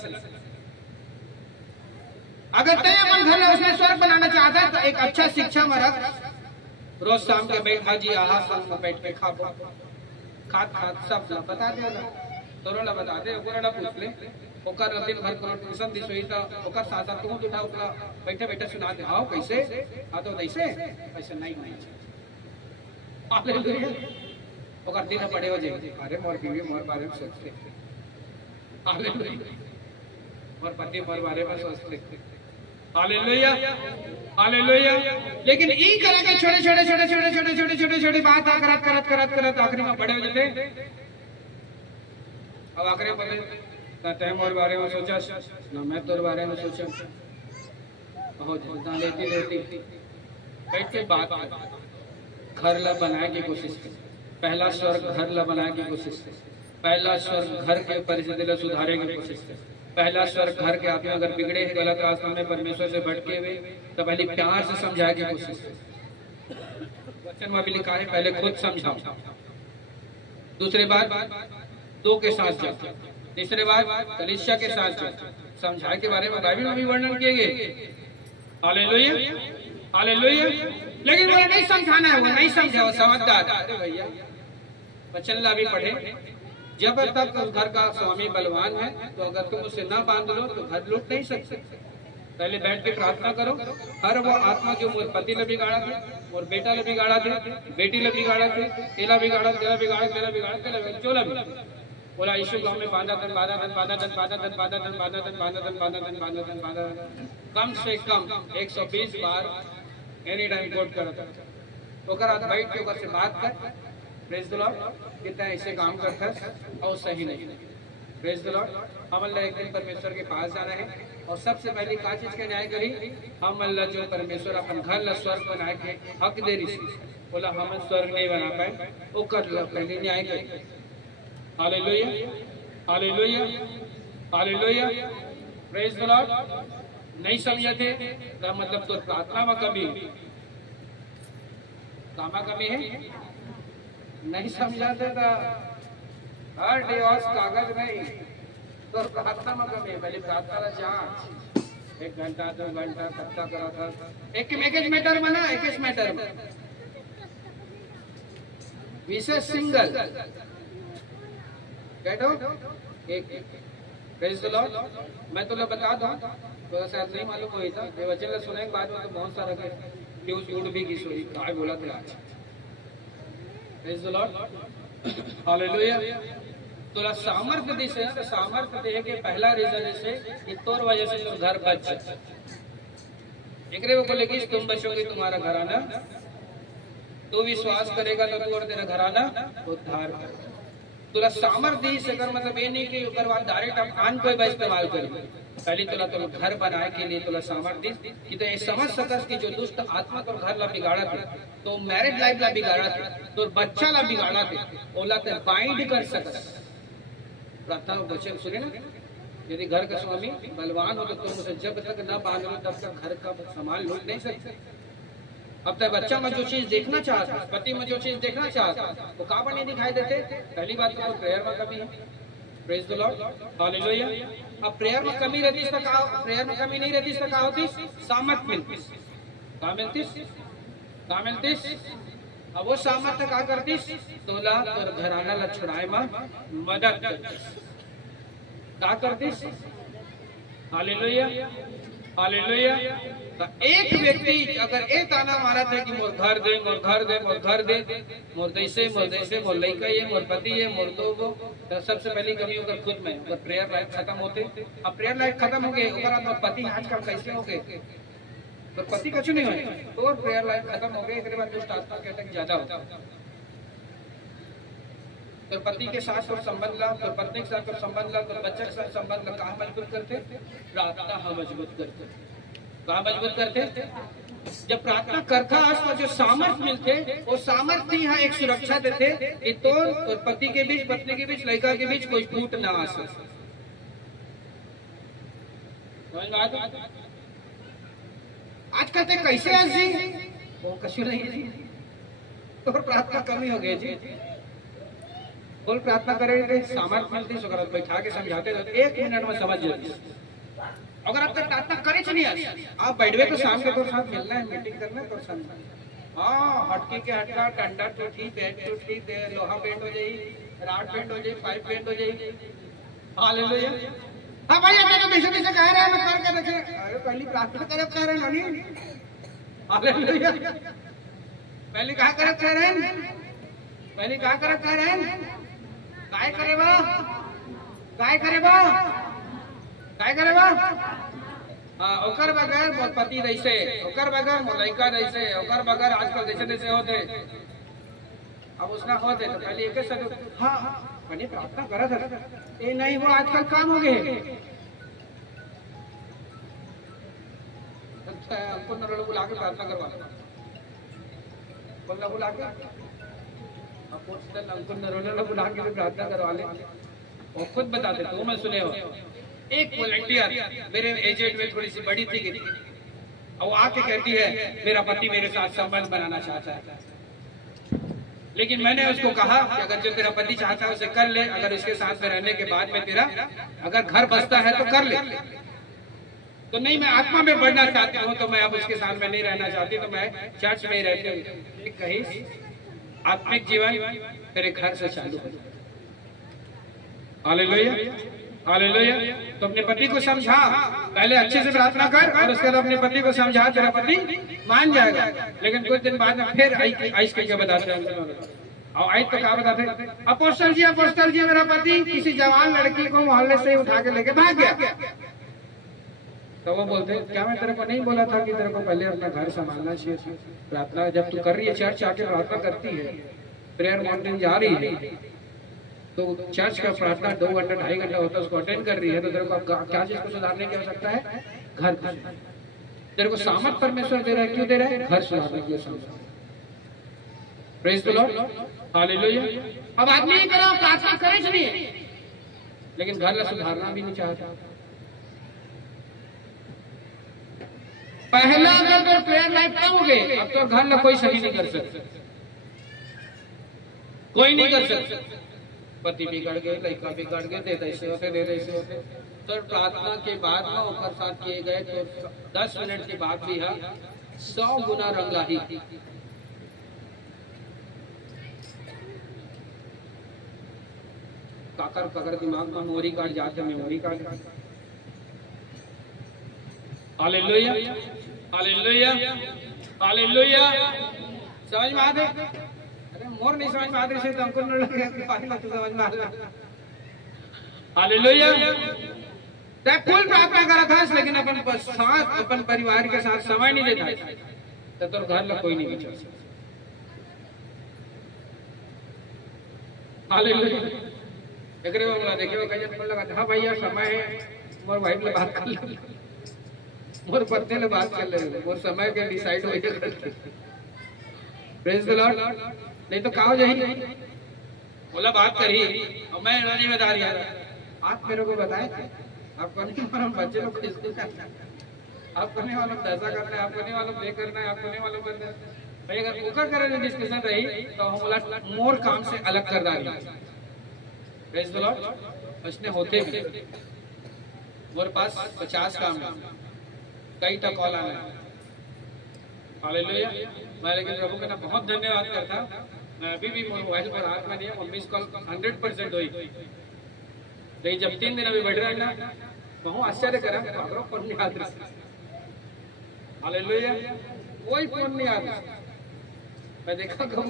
अगर तय अपन घर में उसने स्वर्ग बनाना चाहता है तो एक अच्छा शिक्षा में रख, रोज शाम के बैठ भाजी आहा संग में बैठ के खा खात खात सब ला बता दे ना, तोरो ला बता दे, ओकरा ला पूछ ले, ओकर दिन भर को ट्यूशन दिस होई त ओकर साथ साथ तू उठा उठा बैठे बैठे सुना दे, हां कैसे आ तो ऐसे ऐसे नहीं होई हालेलुया। ओकर दिन पड़े हो जाए, अरे मोर बीवी मोर बारे में सोचते, हालेलुया, मोर पति मोर बारे में सोचते, हालेलुया हालेलुया। लेकिन ई करे के छोटे छोटे छोटे छोटे छोटे छोटे छोटे छोटे बात करत करत करत करत आखिरी में बड़े हो जाते। अब आखिरी में तय मोर बारे में सोचा ना मैं तोर बारे में सोचा, हो जाता लेती लेती बैठ के बात घर ला बनाए की कोशिश कर, पहला स्वर्ग घर ला बनाए की कोशिश कर, पहला स्वर्ग घर के परिस्थिति ला सुधारे की कोशिश कर, पहला स्वर्ग घर के आदमी अगर बिगड़े हैं गलत रास्ते में परमेश्वर से भटके हुए तो पहले प्यार से समझाने की कोशिश कर। वचन में भी लिखा है पहले खुद समझाओ, दूसरी बात दो के साथ जाओ, तीसरी बात कलीसिया के साथ जाओ। समझाए के बारे में बाइबल में भी वर्णन किए गए, हालेलुया हालेलुया। लेकिन वो नहीं समझाना है, वो नहीं समझा, वो समझदार। अरे भैया वचन ला भी पढ़े, जब तक घर का स्वामी बलवान है तो अगर तुम उसे ना बांध लो तो घर लूट नहीं सकते। पहले बैठ के प्रार्थना करो, हर वो आत्मा जो मोर पति ने बिगाड़ा थे, और बेटा ने बिगाड़ा थे, बेटी ने बिगाड़ा थे, तेला बिगाड़ा, तेला बिगाड़ा, तेला बिगाड़ा, तेला चोला भी बोला यीशु गांव में बांधा धन बांधा धन बांधा धन बांधा धन बांधा धन बांधा धन बांधा धन बांधा धन बांधा धन बांधा धन कम से कम 120 बार एनी टाइम कोट करता। ओकर बाद बैठ के ओकर से बात कर, प्रेज द लॉर्ड, कितना ऐसे काम करता है और सही नहीं, प्रेज द लॉर्ड। हम अल्लाह एक दिन परमेश्वर के पास जाना है और सबसे पहले का चीज के न्याय करी, हम अल्लाह जो परमेश्वर अपन घर ला स्वर्ग बनाए के हक दे रही, बोला हम स्वर्ग नहीं बना पाए, वो कर लो पहले न्याय करी। Hallelujah hallelujah hallelujah, praise the Lord. नहीं समझे थे तो मतलब तो प्रार्थना में कमी, कामा कमी है, नहीं समझाते तो हर डिवोर्स कागज नहीं तो प्रार्थना में कमी है। पहले प्रार्थना जांच 1 घंटा 2 घंटा कत्ता करा था, एक मैटर बना, एक मैटर विशेष सिंगल बैठो एक प्रेज द लॉर्ड। मैं तो बता दूं थोड़ा सा नहीं मालूम हुई था, ये वचन सुने के बाद में तो बहुत सारा न्यूज उड़ भी की सोई काय बोला था आज, प्रेज द लॉर्ड हालेलुया। तोला सामर्थ्य दी से, तो सामर्थ्य दे के पहला रीजन से कि तोर वजह से तो घर बच जाए, एकरे को बोले कि तुम बचोगे तुम्हारा घराना, तू विश्वास करेगा तो तू और तेरा घराना उद्धार कर। तुला सामर्थ्य दी से कर मतलब ये नहीं कि ऊपर बात डायरेक्ट आप कान कोई बात इस्तेमाल करें, पहले तुला तो घर बनाए के लिए तुला सामर्थ्य कि तो ये समझ सकस कि जो दुष्ट आत्मा तो घर ला बिगाड़ा थे, तो मैरिज लाइफ ला बिगाड़ा थे, तो बच्चा ला बिगाड़ा थे, ओला ते बाइंड कर सकस। प्रार्थना वचन सुने ना, यदि घर का स्वामी बलवान हो तो तुम उसे जब तक न बांध लो तब तक घर का सामान लूट नहीं सकते। अब तक बच्चा में जो चीज देखना चाहता, पति में जो चीज देखना चाहता, वो कहाँ नहीं दिखाई देते। पहली बात तो प्रेयर में कमी है, प्रेज द लॉर्ड हालेलुया। अब प्रेयर में कमी रहती, प्रेयर में कमी नहीं रहती, क्या होती, सामर्थ मिलती, कहाँ मिलती, कहाँ मिलती। अब वो सामर्थ्य क्या करती, तोला और घराना ला छुड़ाए में मदद करती, क्या करती, हालेलुया हालेलुया। एक व्यक्ति अगर एक ताना मारा था कि मोर घर दे, मोर घर दे, मोर घर दे, मोर दैसे, मोर लड़का ये, मोर पति है, मोर दो वो, तो सबसे पहली कमी होकर खुद में, अगर प्रेयर लाइफ खत्म होते, अब प्रेयर लाइफ खत्म हो गए, अगर पति आजकल कैसे हो गए, तो पति कुछ नहीं हुए, तो प्रेयर लाइफ खत्म हो गए, एक बार दुष्ट आत्मा के अटैक ज्यादा होता है। तो पति के साथ तो संबंध ला, तो पत्नी के साथ तो संबंध ला, तो बच्चे के साथ संबंध ला, कहाँ मजबूत करते, प्रार्थना हम मजबूत करते, कहाँ मजबूत करते, जब प्रार्थना करता तो जो सामर्थ्य मिलते, वो सामर्थ्य यहाँ एक सुरक्षा देते कि तो पति के बीच, पत्नी के बीच, लड़का के बीच कोई फूट ना आ सके। आज कहते कैसे जी, वो कशु नहीं जी, तो प्रार्थना कमी हो गई जी। बोल प्रार्थना करेंगे सामर्थ्य मिलती, बैठा के समझाते तो 1 मिनट में समझ जाती। अगर आप प्रार्थना करे नहीं आज आप बैठवे तो शाम के तो साथ मिलना है, मीटिंग करना है तो संग हाँ हटकी के हटका टंडा टूटी बेड टूटी लोहा बेंड हो जाई, राड बेंड हो जाई, पाइप बेंड हो जाई। हालेलुया। हाँ भाई तो बेशक कह रहे हैं मैं कर रखे, अरे पहली प्रार्थना करे कह रहे हैं नहीं। हालेलुया। पहले कहा करे कह रहे हैं, पहले कहा करे कह रहे हैं काय करे बा, काय करे बा, काय करे बा। हाँ ओकर बगैर मोर पति रहिसे, ओकर बगैर मोर लड़का रहिसे, ओकर बगैर आजकल जैसे जैसे होते अब उसना होते तो पहले एक सब हाँ पहले प्रार्थना करा था ये नहीं वो आजकल काम हो गए। अच्छा हमको नरोड़ बुला के प्रार्थना करवा बोलना बुला के हमको नरोड़ बुला के प्रार्थना करवा ले और खुद बताते तो मैं सुने हो एक वॉलंटियर मेरे एजेंट में थोड़ी सी बड़ी थी और वो आके कहती है मेरा पति मेरे साथ संबंध बनाना चाहता है, लेकिन मैंने उसको कहा कि अगर जो तेरा पति चाहता है उसे कर ले, अगर उसके साथ में रहने के बाद में तेरा अगर घर बसता है तो कर ले। तो नहीं मैं आत्मा में बढ़ना चाहती हूँ तो मैं अब उसके साथ में नहीं रहना चाहती, तो मैं चर्च में ही रहती हूँ। कहीं आत्मिक जीवन तेरे घर से चालू हो। Hallelujah hallelujah. तो अपने पति को समझा, पहले अच्छे से प्रार्थना कर और उसके बाद अपने पति को समझा, तेरा पति मान जाएगा। लेकिन कुछ दिन बाद में फिर आइस के क्या बताते हैं और आई तो क्या बताते अपोस्टल जी मेरा पति किसी जवान लड़की को मोहल्ले से उठा के लेके भाग गया। तो वो बोलते क्या मैं तेरे को नहीं बोला था कि तेरे को पहले अपना घर संभालना चाहिए। प्रार्थना जब तू कर रही है, चर्च आके प्रार्थना करती है, प्रेयर माउंटेन जा रही है, तो चर्च का प्रार्थना 2 घंटा 2.5 घंटा होता है, उसको अटेंड कर रही है, तो तेरे को क्या चीज को सुधारने की आवश्यकता है? घर। तेरे को सामर्थ परमेश्वर दे रहा है, क्यों दे रहा है? घर सुधारने की आवश्यकता। Praise the lord hallelujah. अब आदमी नहीं करा प्रार्थना करे नहीं, लेकिन घर ला सुधारना भी नहीं चाहता। पहला अगर तो प्रेयर लाइफ कम हो गई, अब तो घर ला कोई सही नहीं कर सकता, कोई नहीं कर सकता। पति बिगड़ गए, लड़का बिगड़ गए, दे ऐसे होते। तो प्रार्थना के बाद में ओकर साथ किए गए तो 10 मिनट की बात भी है 100 गुना रंगलाही। काकर पकड़ दिमाग में मेमोरी कार्ड जाते, memory card. Hallelujah hallelujah hallelujah. समझ में आते? मोर नहीं समझ में आते से तो हमको न लगे तो समझ में आ। हालेलुया। तब कुल प्रार्थना करा था, लेकिन अपन साथ अपन परिवार के साथ समय नहीं देता तो घर में कोई नहीं बचा। हालेलुया। एकरे वाला देखियो कजन पर लगा हां भैया समय है, मोर वाइफ ले बात कर ले, मोर पत्नी ले बात कर ले, मोर समय के डिसाइड हो गया। Praise the Lord. नहीं तो कहो यही बोला बात करी और मैं नहीं बता रही। आप मेरे को बताए थे आप करने वालों बच्चे लोग को स्कूल करना है, आप करने वालों पैसा करना है, आप करने वालों पे करना है, आप करने वालों करना है। भाई अगर ऊपर करे डिस्कशन रही तो हम बोला मोर काम से अलग कर डाली। Praise the Lord. उसने होते हैं मोर पास 50 काम है, कई तक कॉल आना है। हालेलुया। मैं लेकिन प्रभु का बहुत धन्यवाद करता। मैं अभी भी मोबाइल पर हाथ में नहीं है, मम्मी कॉल 100% हुई, लेकिन जब 3 दिन अभी बढ़ रहा है ना बहुत आश्चर्य करा फोन नहीं आता। हालेलुया। कोई फोन नहीं आता। मैं देखा कब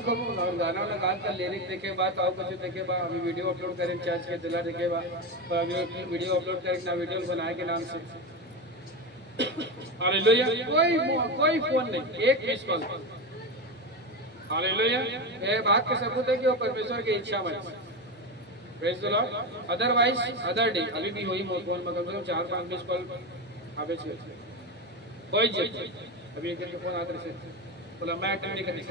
गाना वाला कर लेने देखे बाद और कुछ देखे बाद अभी वीडियो अपलोड करें चर्च के दिला देखे बाद अभी वीडियो अपलोड करें ना वीडियो बनाए के नाम से। हालेलुया। कोई फोन नहीं, एक मिस कॉल। हालेलुया। ये बात के सबूत है कि वो परमेश्वर की इच्छा बनी। Praise the Lord. Otherwise other day अभी भी वही फोन मतलब 4-5 मिस कॉल आवे छे, कोई जी अभी एक दिन फोन आते से बोला मैं अटेंड नहीं करती,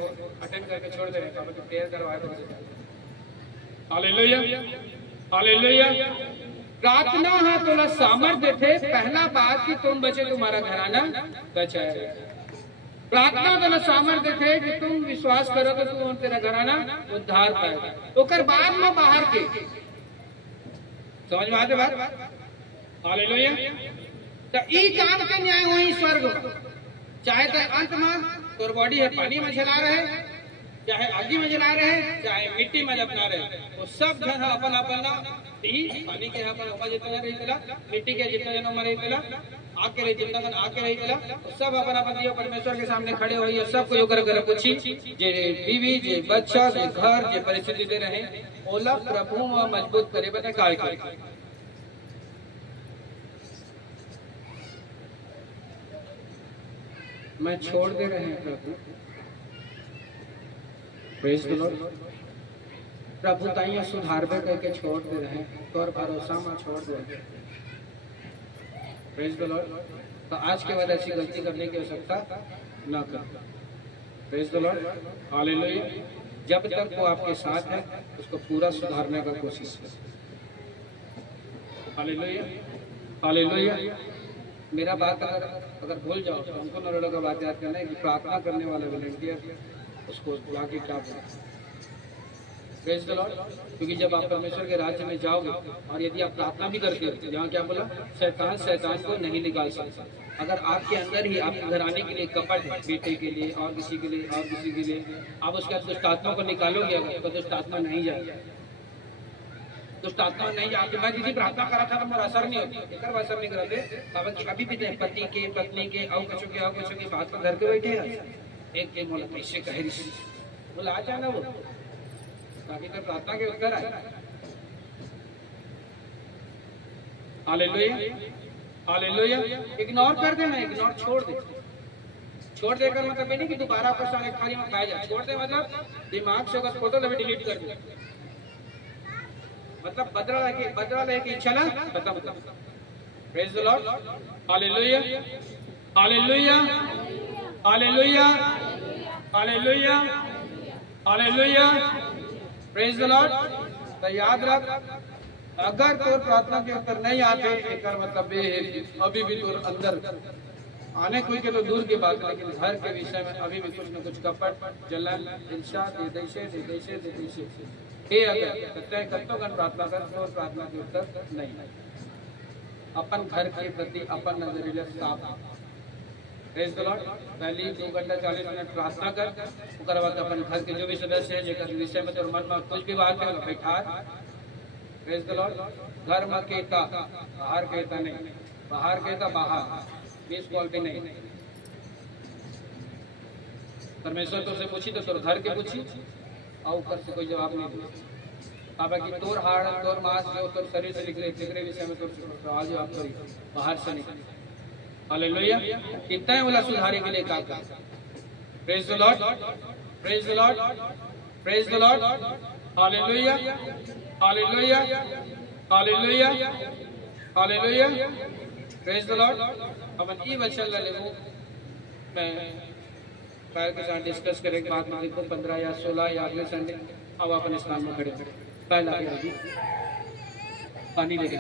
अटेंड करके छोड़ दे रहे हैं तो प्रेयर करवाए तो। Hallelujah hallelujah. प्रार्थना है तो सामर्थ्य थे। पहला बात कि तुम बचे तुम्हारा घराना बचाए। प्रार्थना तो सामर्थ्य थे कि तुम विश्वास करो तो तुम तेरा घराना उद्धार पाए। ओकर बाद में बाहर के समझ में आते बात। हालेलुया तो ई काम के न्याय वही स्वर्ग चाहे तो अंत में तोर बॉडी है पानी में जला रहे, चाहे आगी में जला रहे, चाहे मिट्टी में जला रहे, वो सब जन अपन अपन पानी के अपन जितना रही मिट्टी के जितना जन में रही आग के रही जितना जन आग के रही तो सब अपन अपन दियो परमेश्वर के सामने खड़े हुई सब कोई ओकर घर पूछी जे बीवी जे बच्चा जे घर जे परिस्थिति दे रहे ओला प्रभु मजबूत करे बने काय करे। मैं छोड़ दे रहे हैं प्रभु, प्रेज द लॉर्ड। प्रभु ताइया सुधारबे करके छोड़ दे रहे हैं, तोर भरोसा में छोड़ दे रहे हैं, प्रेज द लॉर्ड। तो आज के बाद ऐसी गलती करने की आवश्यकता न कर, प्रेज द लॉर्ड, हालेलुया। जब तक वो आपके साथ है उसको पूरा सुधारने का कोशिश कर, हालेलुया हालेलुया। मेरा बात अगर भूल जाओ तो हमको नरोड़ा का बात याद करना है कि प्रार्थना करने वाले वॉलंटियर उसको बुला के क्या बोला, प्रेज द लॉर्ड। क्योंकि जब आप परमेश्वर के राज्य में जाओगे और यदि आप प्रार्थना भी करते हो, यहाँ क्या बोला, शैतान को नहीं निकाल सकता। अगर आपके अंदर ही आपके घर आने के लिए कपट है, बेटे के लिए और किसी के लिए और किसी के लिए, आप उसके दुष्ट आत्मा को निकालोगे, अगर तो दुष्ट आत्मा नहीं जाए, दुष्ट आत्मा नहीं जाती। मैं दीदी प्रार्थना करा था तो मेरा असर नहीं होती, एक असर नहीं कराते। अभी भी पति के पत्नी के और कुछ के बात पर घर के बैठे एक के बोला पैसे कहे बोला आ जाना वो ताकि तो प्रार्थना के उत्तर आए। Hallelujah hallelujah. इग्नोर कर देना, इग्नोर छोड़ दे, छोड़ देकर मतलब ये नहीं कि दोबारा पर खाली में खाया जाए, छोड़ दे मतलब दिमाग से अगर फोटो लगे डिलीट कर दे, मतलब बदला लेके चला खत्म खत्म। Praise the lord, hallelujah hallelujah hallelujah hallelujah hallelujah, praise the Lord. तो याद रख, अगर तो प्रार्थना के उत्तर नहीं आते इसका मतलब ये है कि अभी भी तो अंदर आने कोई के तो दूर की बात, लेकिन घर के विषय में अभी भी कुछ न कुछ कपट जलन हिंसा दे अगर तय कर्तव्य प्रार्थना कर तो प्रार्थना के उत्तर नहीं। अपन घर के प्रति अपन नजरिया साफ, प्रेज द लॉर्ड। पहली 2 घंटा 40 मिनट प्रार्थना कर, उसके बाद अपन घर के जो भी सदस्य है जेकर विषय में तो मन में कुछ भी बात है बैठा, प्रेज द लॉर्ड। घर में कहता बाहर कहता नहीं, बाहर कहता बाहर, मिस कॉल पे नहीं। परमेश्वर तो से पूछी तो घर के पूछी और ऊपर से कोई जवाब नहीं दिया। बाकी तोर हाड़ तोर मांस जो तोर शरीर से निकले तीसरे विषय में तोर सवाल जवाब करी बाहर से निकले। हालेलुया। कितना है बोला सुधारे के लिए काम कर। Praise the lord, praise the lord, praise the lord, hallelujah hallelujah hallelujah hallelujah, praise the lord. अपन ई वचन लेबो मैं पैर के साथ डिस्कस करें बाद में, देखो 15 या 16 या अगले संडे। अब अपन स्नान में खड़े पहला पानी लेके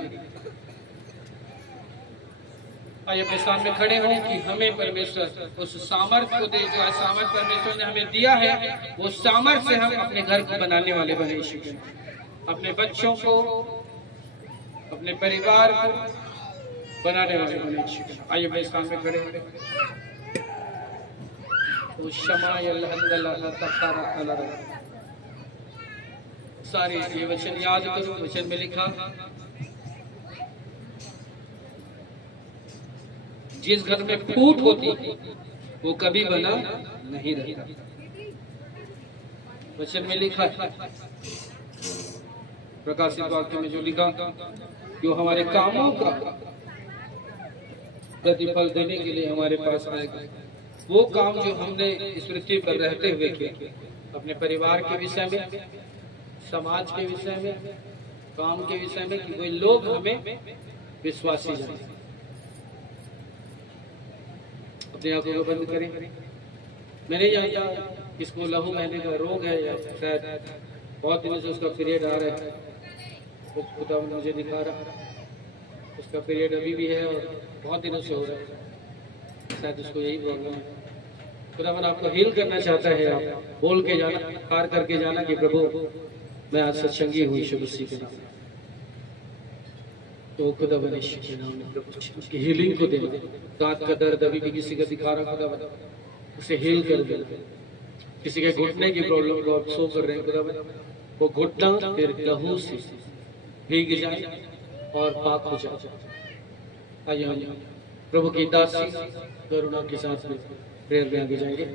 आइए अपने स्थान में खड़े हों कि हमें परमेश्वर उस सामर्थ्य को दे जो सामर्थ्य परमेश्वर ने हमें दिया है, वो सामर्थ्य से हम अपने घर को बनाने वाले बने, अपने बच्चों को अपने परिवार को बनाने वाले बने। आइए अपने स्थान में खड़े हों। सारे ये वचन याद करो, वचन में लिखा जिस घर में फूट होती वो कभी बना नहीं रहता। वचन में लिखा प्रकाशित वाक्य में जो लिखा, जो हमारे कामों का प्रतिफल देने के लिए हमारे पास आएगा, वो काम जो हमने इस पृथ्वी पर रहते हुए किए, अपने परिवार के विषय में, समाज के विषय में, काम के विषय में, कि कोई लोग हमें विश्वासी जाने। अपने आंखों को बंद करें। मैं नहीं जानता किसको लहू बहने का रोग है या शायद बहुत दिनों से उसका पीरियड आ रहा है, कुछ खुदा मुझे दिखा रहा, उसका पीरियड अभी भी है और बहुत दिनों से हो रहा है, शायद उसको यही प्रॉब्लम है। खुदावन आपको हील करना चाहता है। आप बोल के जाना, पार करके जाना कि प्रभु मैं आज सत्संगी हूँ यीशु मसीह के नाम। तो खुदा बनिश के नाम में प्रभु उसकी हीलिंग को दे। दांत का दर्द अभी भी किसी का दिखा रहा खुदा बना, उसे हील कर दे। किसी के घुटने की प्रॉब्लम को आप सो कर रहे हैं खुदा बना, वो घुटना तेरे लहू से भीग जाए और पाक हो जाए। आइए हम प्रभु की दासी करुणा के साथ में प्रेयर में आगे जाएंगे।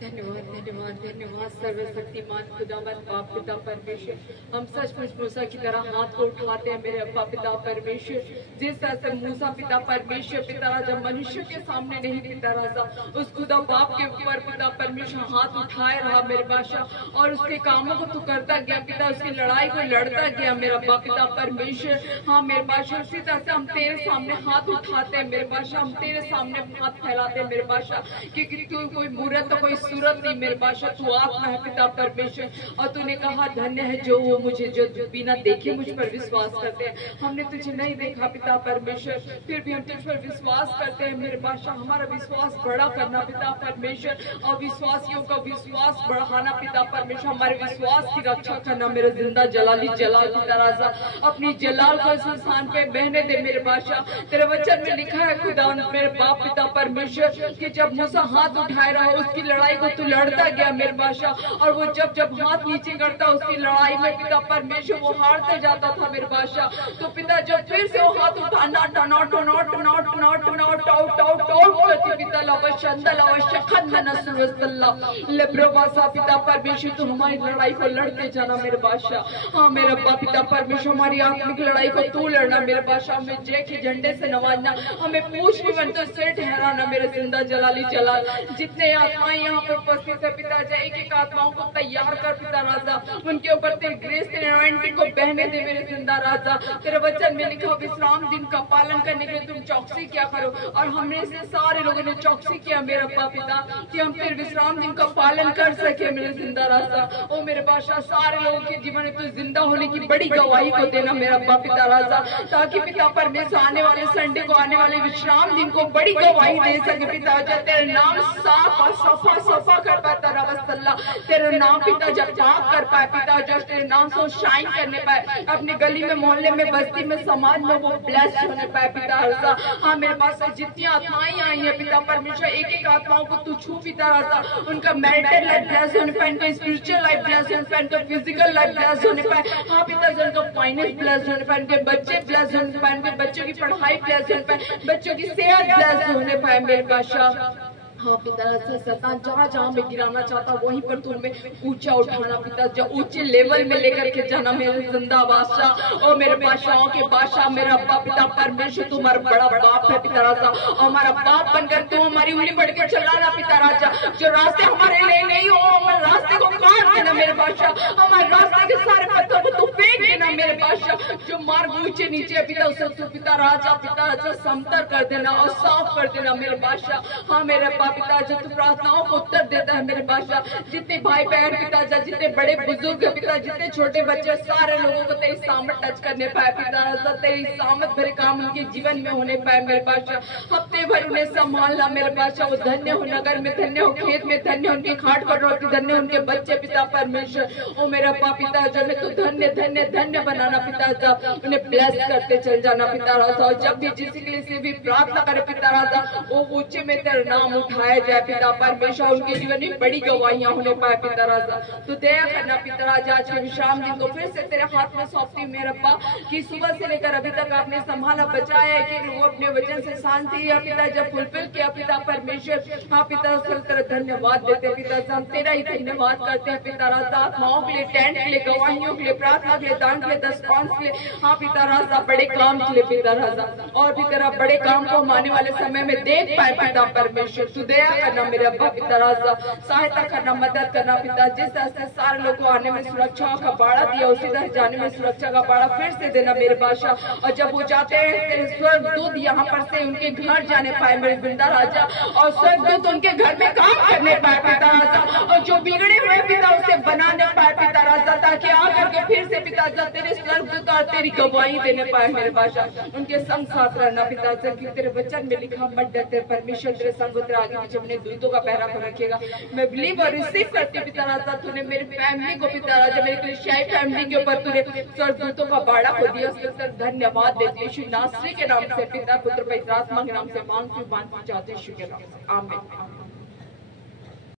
धन्यवाद धन्यवाद धन्यवाद सर्वशक्तिमान खुदावन बाप पिता परमेश्वर, हम सचमुच मूसा की तरह हाथ को उठाते हैं मेरे अब्बा पिता परमेश्वर। जिस तरह से मूसा पिता परमेश्वर पिता राजा मनुष्य के सामने नहीं पिता राजा, उस खुदा बाप के ऊपर पिता परमेश्वर हाथ उठाए रहा मेरे बादशाह, और उसके कामों को तू करता गया पिता, उसकी लड़ाई को लड़ता गया मेरा अब्बा पिता परमेश्वर। हाँ मेरे बादशाह, उसी तरह से हम तेरे सामने हाथ उठाते हैं मेरे बादशाह, हम तेरे सामने हाथ फैलाते हैं मेरे बादशाह, क्योंकि तू कोई मूर्त कोई सूरत नहीं मेरे बादशाह, तू आत्मा है पिता परमेश्वर। और तूने कहा धन्य है जो वो मुझे जो बिना देखे मुझ पर विश्वास करते हैं। हमने तुझे नहीं देखा पिता परमेश्वर, फिर भी हम तुझ पर विश्वास करते हैं मेरे बादशाह। हमारा विश्वास बड़ा करना पिता परमेश्वर, और विश्वासियों का विश्वास बढ़ाना पिता परमेश्वर। हमारे विश्वास की रक्षा करना मेरे जिंदा जलाली जलाल पिता राजा, अपनी जलाल को इस स्थान पे बहने दे मेरे बादशाह। तेरे वचन में लिखा है खुदा मेरे बाप पिता परमेश्वर कि जब मूसा हाथ उठाए रहा उसकी लड़ाई को तू लड़ता गया मेरे बादशाह, और वो जब जब हाथ नीचे करता उसकी लड़ाई में पिता परमेश्वर वो हारते जाता था मेरे बादशाह। तो पिता जब फिर से वो हाथ उठा not not not not not not out out out करती पिता लवशंदल अवशखंद नसुरसल्ला लेब्रोवासा पिता परमेश्वर, तू हमारी लड़ाई को लड़ते जाना मेरे बादशाह। हाँ मेरे अब्बा पिता परमेश्वर, हमारी आत्मिक लड़ाई को तू लड़ना मेरे बादशाह। हमें जय के झंडे से नवाजना, हमें पूछ भी बन तो सिर ठहराना मेरे जिंदा जलाली जलाल। जितने आत्माएं यहाँ पर उपस्थित है पिता, एक एक आत्माओं को तैयार कर पिता राजा, उनके ऊपर तेरे ग्रेस तेरे अनॉइंटिंग को बहने दे मेरे जिंदा राजा। तेरे वचन में लिखा विश्राम दिन का पालन करने के लिए तुम चौकसी क्या करो, और हमने से सारे लोगों ने चौकसी किया मेरे अब्बा पिता कि हम फिर विश्राम दिन का पालन कर सके मेरे जिंदा राजा। ओ मेरे बादशाह, सारे लोगों के जीवन में तू जिंदा होने की बड़ी गवाही को देना मेरा अब्बा पिता राजा, ताकि पिता परमेश्वर आने वाले संडे को आने वाले विश्राम दिन को बड़ी गवाही दे सके पिता। तेरे नाम साफ और सफा सफा कर पाता रवसल्ला, तेरे नाम पिता जब पाक कर पाए पिता, जब तेरे नाम से शाइन करने पाए अपनी गली में मोहल्ले में बस्ती में समाज में, वो ब्लेस्ड होने पाए पिता राजा। हाँ मेरे पास जितनी आत्माएं आई है पिता परमेश्वर, एक एक आत्माओं को तू छू पिता राजा, उनका मैरिटल लाइफ ब्लेस्ड होने पाए, उनका स्पिरिचुअल लाइफ ब्लेस्ड होने पाए, उनका फिजिकल लाइफ ब्लेस्ड होने पाए। हाँ पिता उनका फाइनेंस ब्लेस्ड होने पाए, उनके बच्चे ब्लेस्ड होने पाए, उनके बच्चों की पढ़ाई ब्लेस्ड होने पाए, बच्चों की सेहत ब्लेस्ड होने पाए मेरे बादशाह। हाँ पिता सतान जहाँ जहाँ मैं गिराना चाहता वहीं पर तुम में ऊंचा उठाना पिता, जो ऊंचे लेवल में लेकर के जाना मेरे जिंदा बादशाह। और मेरे बादशाहों के बादशाह मेरा अब्बा पिता परमेश्वर, तुम्हारा बड़ा बाप है पिता राजा, हमारा बाप बनकर तुम हमारी उंगली बढ़ के चलाना पिता राजा। जो रास्ते हमारे लिए नहीं हो हमारे रास्ते को काट देना मेरे बादशाह, हमारे रास्ते के सारे पत्थरों को तू फेंक देना मेरे बादशाह। जो मार्ग ऊंचे नीचे पिता उसे तू पिता राजा समतर कर देना और साफ कर देना मेरे बादशाह। हाँ मेरे पिता जो तू प्रार्थनाओं को उत्तर देता है मेरे बादशाह, जितने भाई बहन पिता जितने बड़े बुजुर्ग पिता, जितने छोटे बच्चे, सारे लोगों को तेरी सामत टच करने पाए पिता, तेरी सामत भरे काम उनके जीवन में होने पाए मेरे बादशाह। हफ्ते भर उन्हें संभालना मेरे बादशाह, वो धन्य हो नगर में, धन्य हो खेत में, धन्य उनकी खाट पर रोटी, धन्य उनके बच्चे पिता परमेश्वर। ओ मेरा पिता जब तू धन्य धन्य धन्य बनाना पिता, उन्हें ब्लेस करते चल जाना पिता राजा। और जब भी जिस के लिए से भी प्रार्थना करे पिता राजा, वो ऊंचे में तेरा नाम उठाया जाए पिता परमेश्वर, उनके जीवन में बड़ी गवाहियां होने पाए पिता राजा। तो दया करना पिता राजा, आज के विश्राम दिन को फिर से तेरे हाथ में सौंपती मेरे अब्बा, कि सुबह से लेकर अभी तक आपने संभाला बचाया है, कि लोग अपने वचन से शांति या पिता जब फुलफिल किया पिता परमेश्वर। हाँ पिता तेरा धन्यवाद देते पिता, हम तेरा ही धन्यवाद करते हैं पिता राजा। आत्माओं के लिए, टेंट के लिए, गवाहियों के लिए, प्रार्थना के लिए, दान के लिए, 10 पाउंड के लिए, हाँ पिता राजा बड़े काम के लिए पिता राजा, और भी तेरा बड़े काम को हम आने वाले समय में देख पाए पिता परमेश्वर। तू दया करना मेरे अब्बा पिता राजा, सहायता करना, मदद करना पिता। जिस तरह से सारे लोगों को आने में सुरक्षा का बाड़ा दिया, उसी तरह जाने में सुरक्षा का बाड़ा फिर से देना मेरे बादशाह। और जब वो जाते हैं तेरे स्वर्गदूत यहाँ पर से उनके घर जाने जाने पाए मेरे जिंदा राजा, और स्वर्गदूत उनके घर में काम करने पाए पिता राजा, और जो बिगड़े हुए पिता उसे बनाने पाए पिता राजा, ताकि आकर के फिर से पिता राजा तेरे स्वर्गदूत और तेरी गवाही देने पाए मेरे बादशाह। उनके संग साथ रहना पिता राजा, कि तेरे वचन में लिखा मत डर, तेरे परमेश्वर तेरे संग तेरे आगे पीछे अपने दूतों का पहरा कर रखेगा। मैं बिलीव और रिसीव करती पिता राजा, तूने मेरी फैमिली को पिता राजा, मेरी क्रिश्चियन फैमिली के ऊपर तूने स्वर्गदूतों का बाड़ा को दिया, उसके सर धन्यवाद देती यीशु नासरी के नाम से, पिता पुत्र पवित्र आत्मा के नाम से मांगती हूँ, चाहते यीशु के नाम से, आमीन।